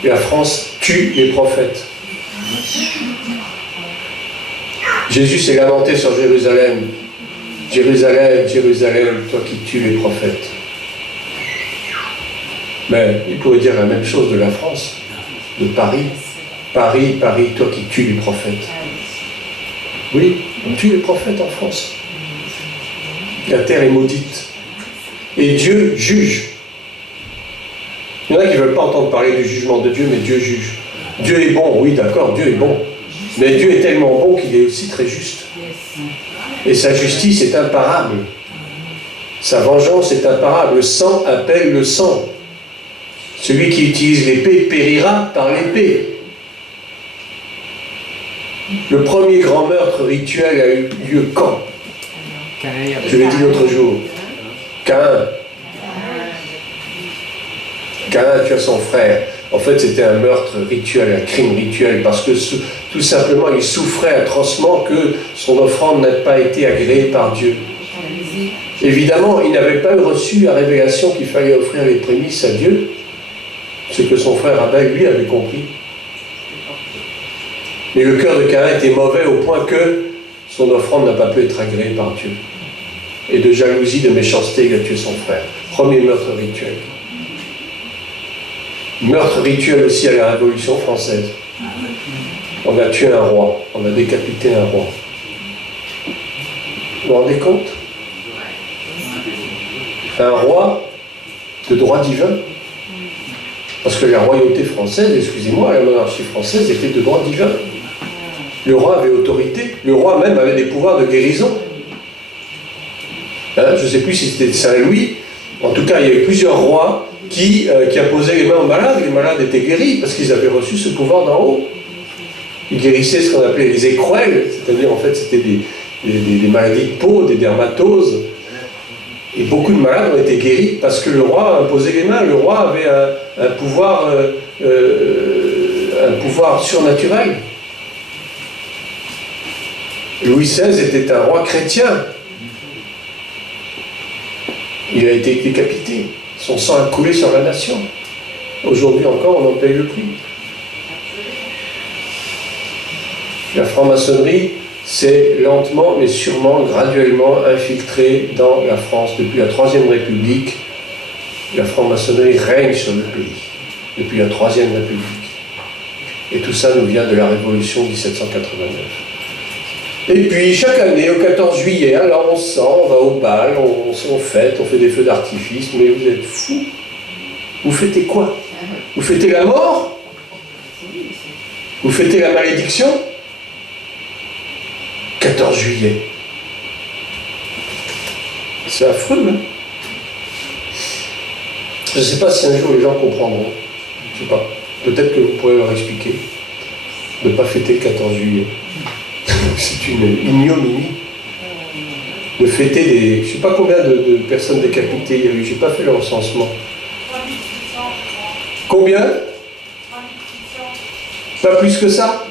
Et la France tue les prophètes. Jésus s'est lamenté sur Jérusalem. Jérusalem, Jérusalem, toi qui tues les prophètes. Mais il pourrait dire la même chose de la France, de Paris. Paris, Paris, toi qui tues les prophètes. Oui, on tue les prophètes en France. La terre est maudite. Et Dieu juge. Il y en a qui ne veulent pas entendre parler du jugement de Dieu, mais Dieu juge. Dieu est bon, oui d'accord, Dieu est bon. Mais Dieu est tellement bon qu'il est aussi très juste. Et sa justice est imparable. Sa vengeance est imparable. Le sang appelle le sang. Celui qui utilise l'épée périra par l'épée. Le premier grand meurtre rituel a eu lieu quand? Je l'ai dit l'autre jour. Caïn. Caïn tua son frère. En fait, c'était un meurtre rituel, un crime rituel, parce que tout simplement, il souffrait atrocement que son offrande n'ait pas été agréée par Dieu. Évidemment, il n'avait pas reçu la révélation qu'il fallait offrir les prémices à Dieu, ce que son frère Abel, lui, avait compris. Mais le cœur de Caïn était mauvais au point que son offrande n'a pas pu être agréée par Dieu. Et de jalousie, de méchanceté, il a tué son frère. Premier meurtre rituel. Meurtre rituel aussi à la Révolution française. On a tué un roi, on a décapité un roi. Vous vous rendez compte? Un roi de droit divin. Parce que la royauté française, excusez-moi, la monarchie française était de droit divin. Le roi avait autorité, le roi même avait des pouvoirs de guérison. Hein, je ne sais plus si c'était Saint-Louis, en tout cas il y a eu plusieurs rois qui imposaient les mains aux malades, les malades étaient guéris parce qu'ils avaient reçu ce pouvoir d'en haut. Ils guérissaient ce qu'on appelait les écrouelles, c'est-à-dire en fait c'était des maladies de peau, des dermatoses. Et beaucoup de malades ont été guéris parce que le roi imposait les mains. Le roi avait un pouvoir surnaturel. Louis XVI était un roi chrétien. Il a été décapité. Son sang a coulé sur la nation. Aujourd'hui encore, on en paye le prix. La franc-maçonnerie s'est lentement, mais sûrement, graduellement infiltrée dans la France. Depuis la Troisième République, la franc-maçonnerie règne sur le pays. Depuis la Troisième République. Et tout ça nous vient de la Révolution 1789. Et puis, chaque année, au 14 juillet, alors on sort, on va au bal, on fête, on fait des feux d'artifice, mais vous êtes fous. Vous fêtez quoi? Vous fêtez la mort? Vous fêtez la malédiction? 14 juillet. C'est affreux, hein? Je ne sais pas si un jour les gens comprendront. Je ne sais pas. Peut-être que vous pourrez leur expliquer de ne pas fêter le 14 juillet. C'est une ignominie de fêter des... Je ne sais pas combien de personnes décapitées il y a eu. Je n'ai pas fait le recensement. Combien? Pas plus que ça?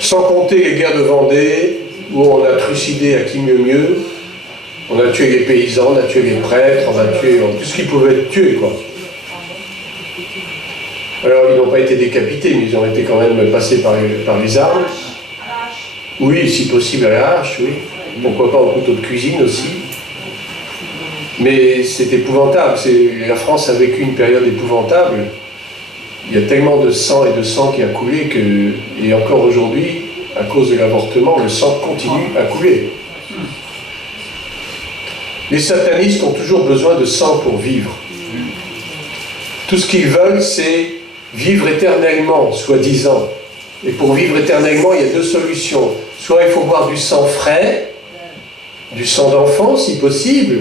Sans compter les guerres de Vendée, où on a trucidé à qui mieux mieux. On a tué les paysans, on a tué les prêtres, on a tué tout ce qui pouvait être tué, quoi. Alors, ils n'ont pas été décapités, mais ils ont été quand même passés par les armes. Oui, si possible à la hache, oui. Pourquoi pas au couteau de cuisine aussi. Mais c'est épouvantable. La France a vécu une période épouvantable. Il y a tellement de sang et de sang qui a coulé que, et encore aujourd'hui, à cause de l'avortement, le sang continue à couler. Les satanistes ont toujours besoin de sang pour vivre. Tout ce qu'ils veulent, c'est vivre éternellement, soi-disant. Et pour vivre éternellement, il y a deux solutions. Soit il faut boire du sang frais, du sang d'enfant si possible,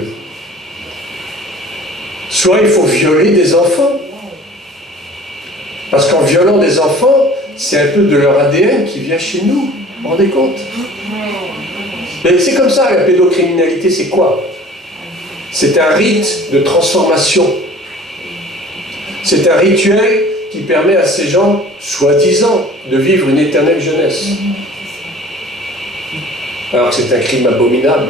soit il faut violer des enfants. Parce qu'en violant des enfants, c'est un peu de leur ADN qui vient chez nous. Vous vous rendez compte? Et c'est comme ça, la pédocriminalité, c'est quoi? C'est un rite de transformation. C'est un rituel qui permet à ces gens, soi-disant, de vivre une éternelle jeunesse. Alors que c'est un crime abominable.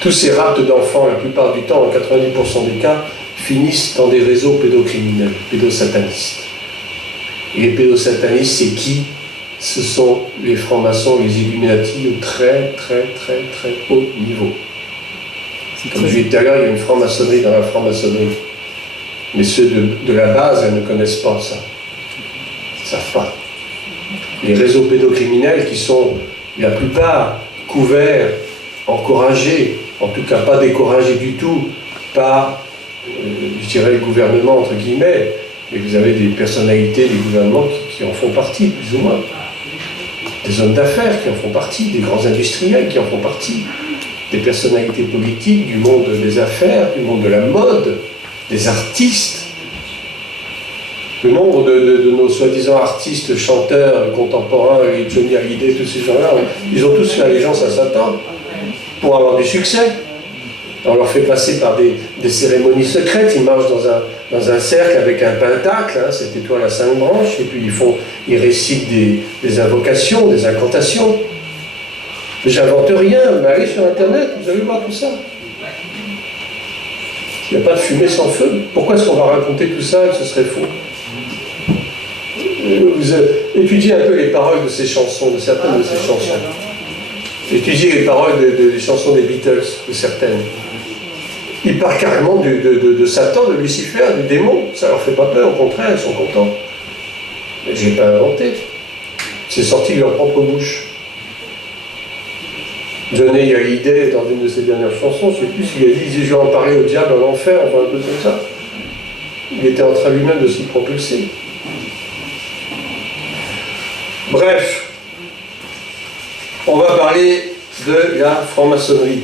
Tous ces raptes d'enfants, la plupart du temps, en 90% des cas, finissent dans des réseaux pédocriminels, pédosatanistes. Et les pédosatanistes, c'est qui? Ce sont les francs-maçons, les Illuminati au très haut niveau. Comme je disais tout à l'heure, il y a une franc-maçonnerie dans la franc-maçonnerie. Mais ceux de la base, elles ne connaissent pas ça. Ils ne savent pas. Les réseaux pédocriminels qui sont, la plupart, couverts, encouragés, en tout cas pas découragés du tout, par, je dirais, le gouvernement, entre guillemets, et vous avez des personnalités du gouvernement qui en font partie, plus ou moins. Des hommes d'affaires qui en font partie, des grands industriels qui en font partie, des personnalités politiques, du monde des affaires, du monde de la mode, des artistes. Le nombre de nos soi-disant artistes, chanteurs, contemporains, les Johnny Hallyday, tous ces gens-là, ils ont tous fait allégeance à Satan pour avoir du succès. On leur fait passer par des cérémonies secrètes, ils marchent dans un cercle avec un pentacle, hein, cette étoile à 5 branches, et puis ils récitent des invocations, des incantations. J'invente rien, mais allez sur Internet, vous allez voir tout ça. Il n'y a pas de fumée sans feu. Pourquoi est-ce qu'on va raconter tout ça et que ce serait faux? Vous étudiez un peu les paroles de ces chansons, de certaines de ces chansons. Étudiez les paroles des chansons des Beatles, de certaines. Ils parlent carrément de Satan, de Lucifer, du démon. Ça leur fait pas peur, au contraire, ils sont contents. Mais je n'ai pas inventé. C'est sorti de leur propre bouche. Johnny Hallyday, dans une de ses dernières chansons, je ne sais plus s'il a dit « Je vais en parler au diable en enfer », enfin un peu comme ça. Il était en train lui-même de s'y propulser. Bref, on va parler de la franc-maçonnerie.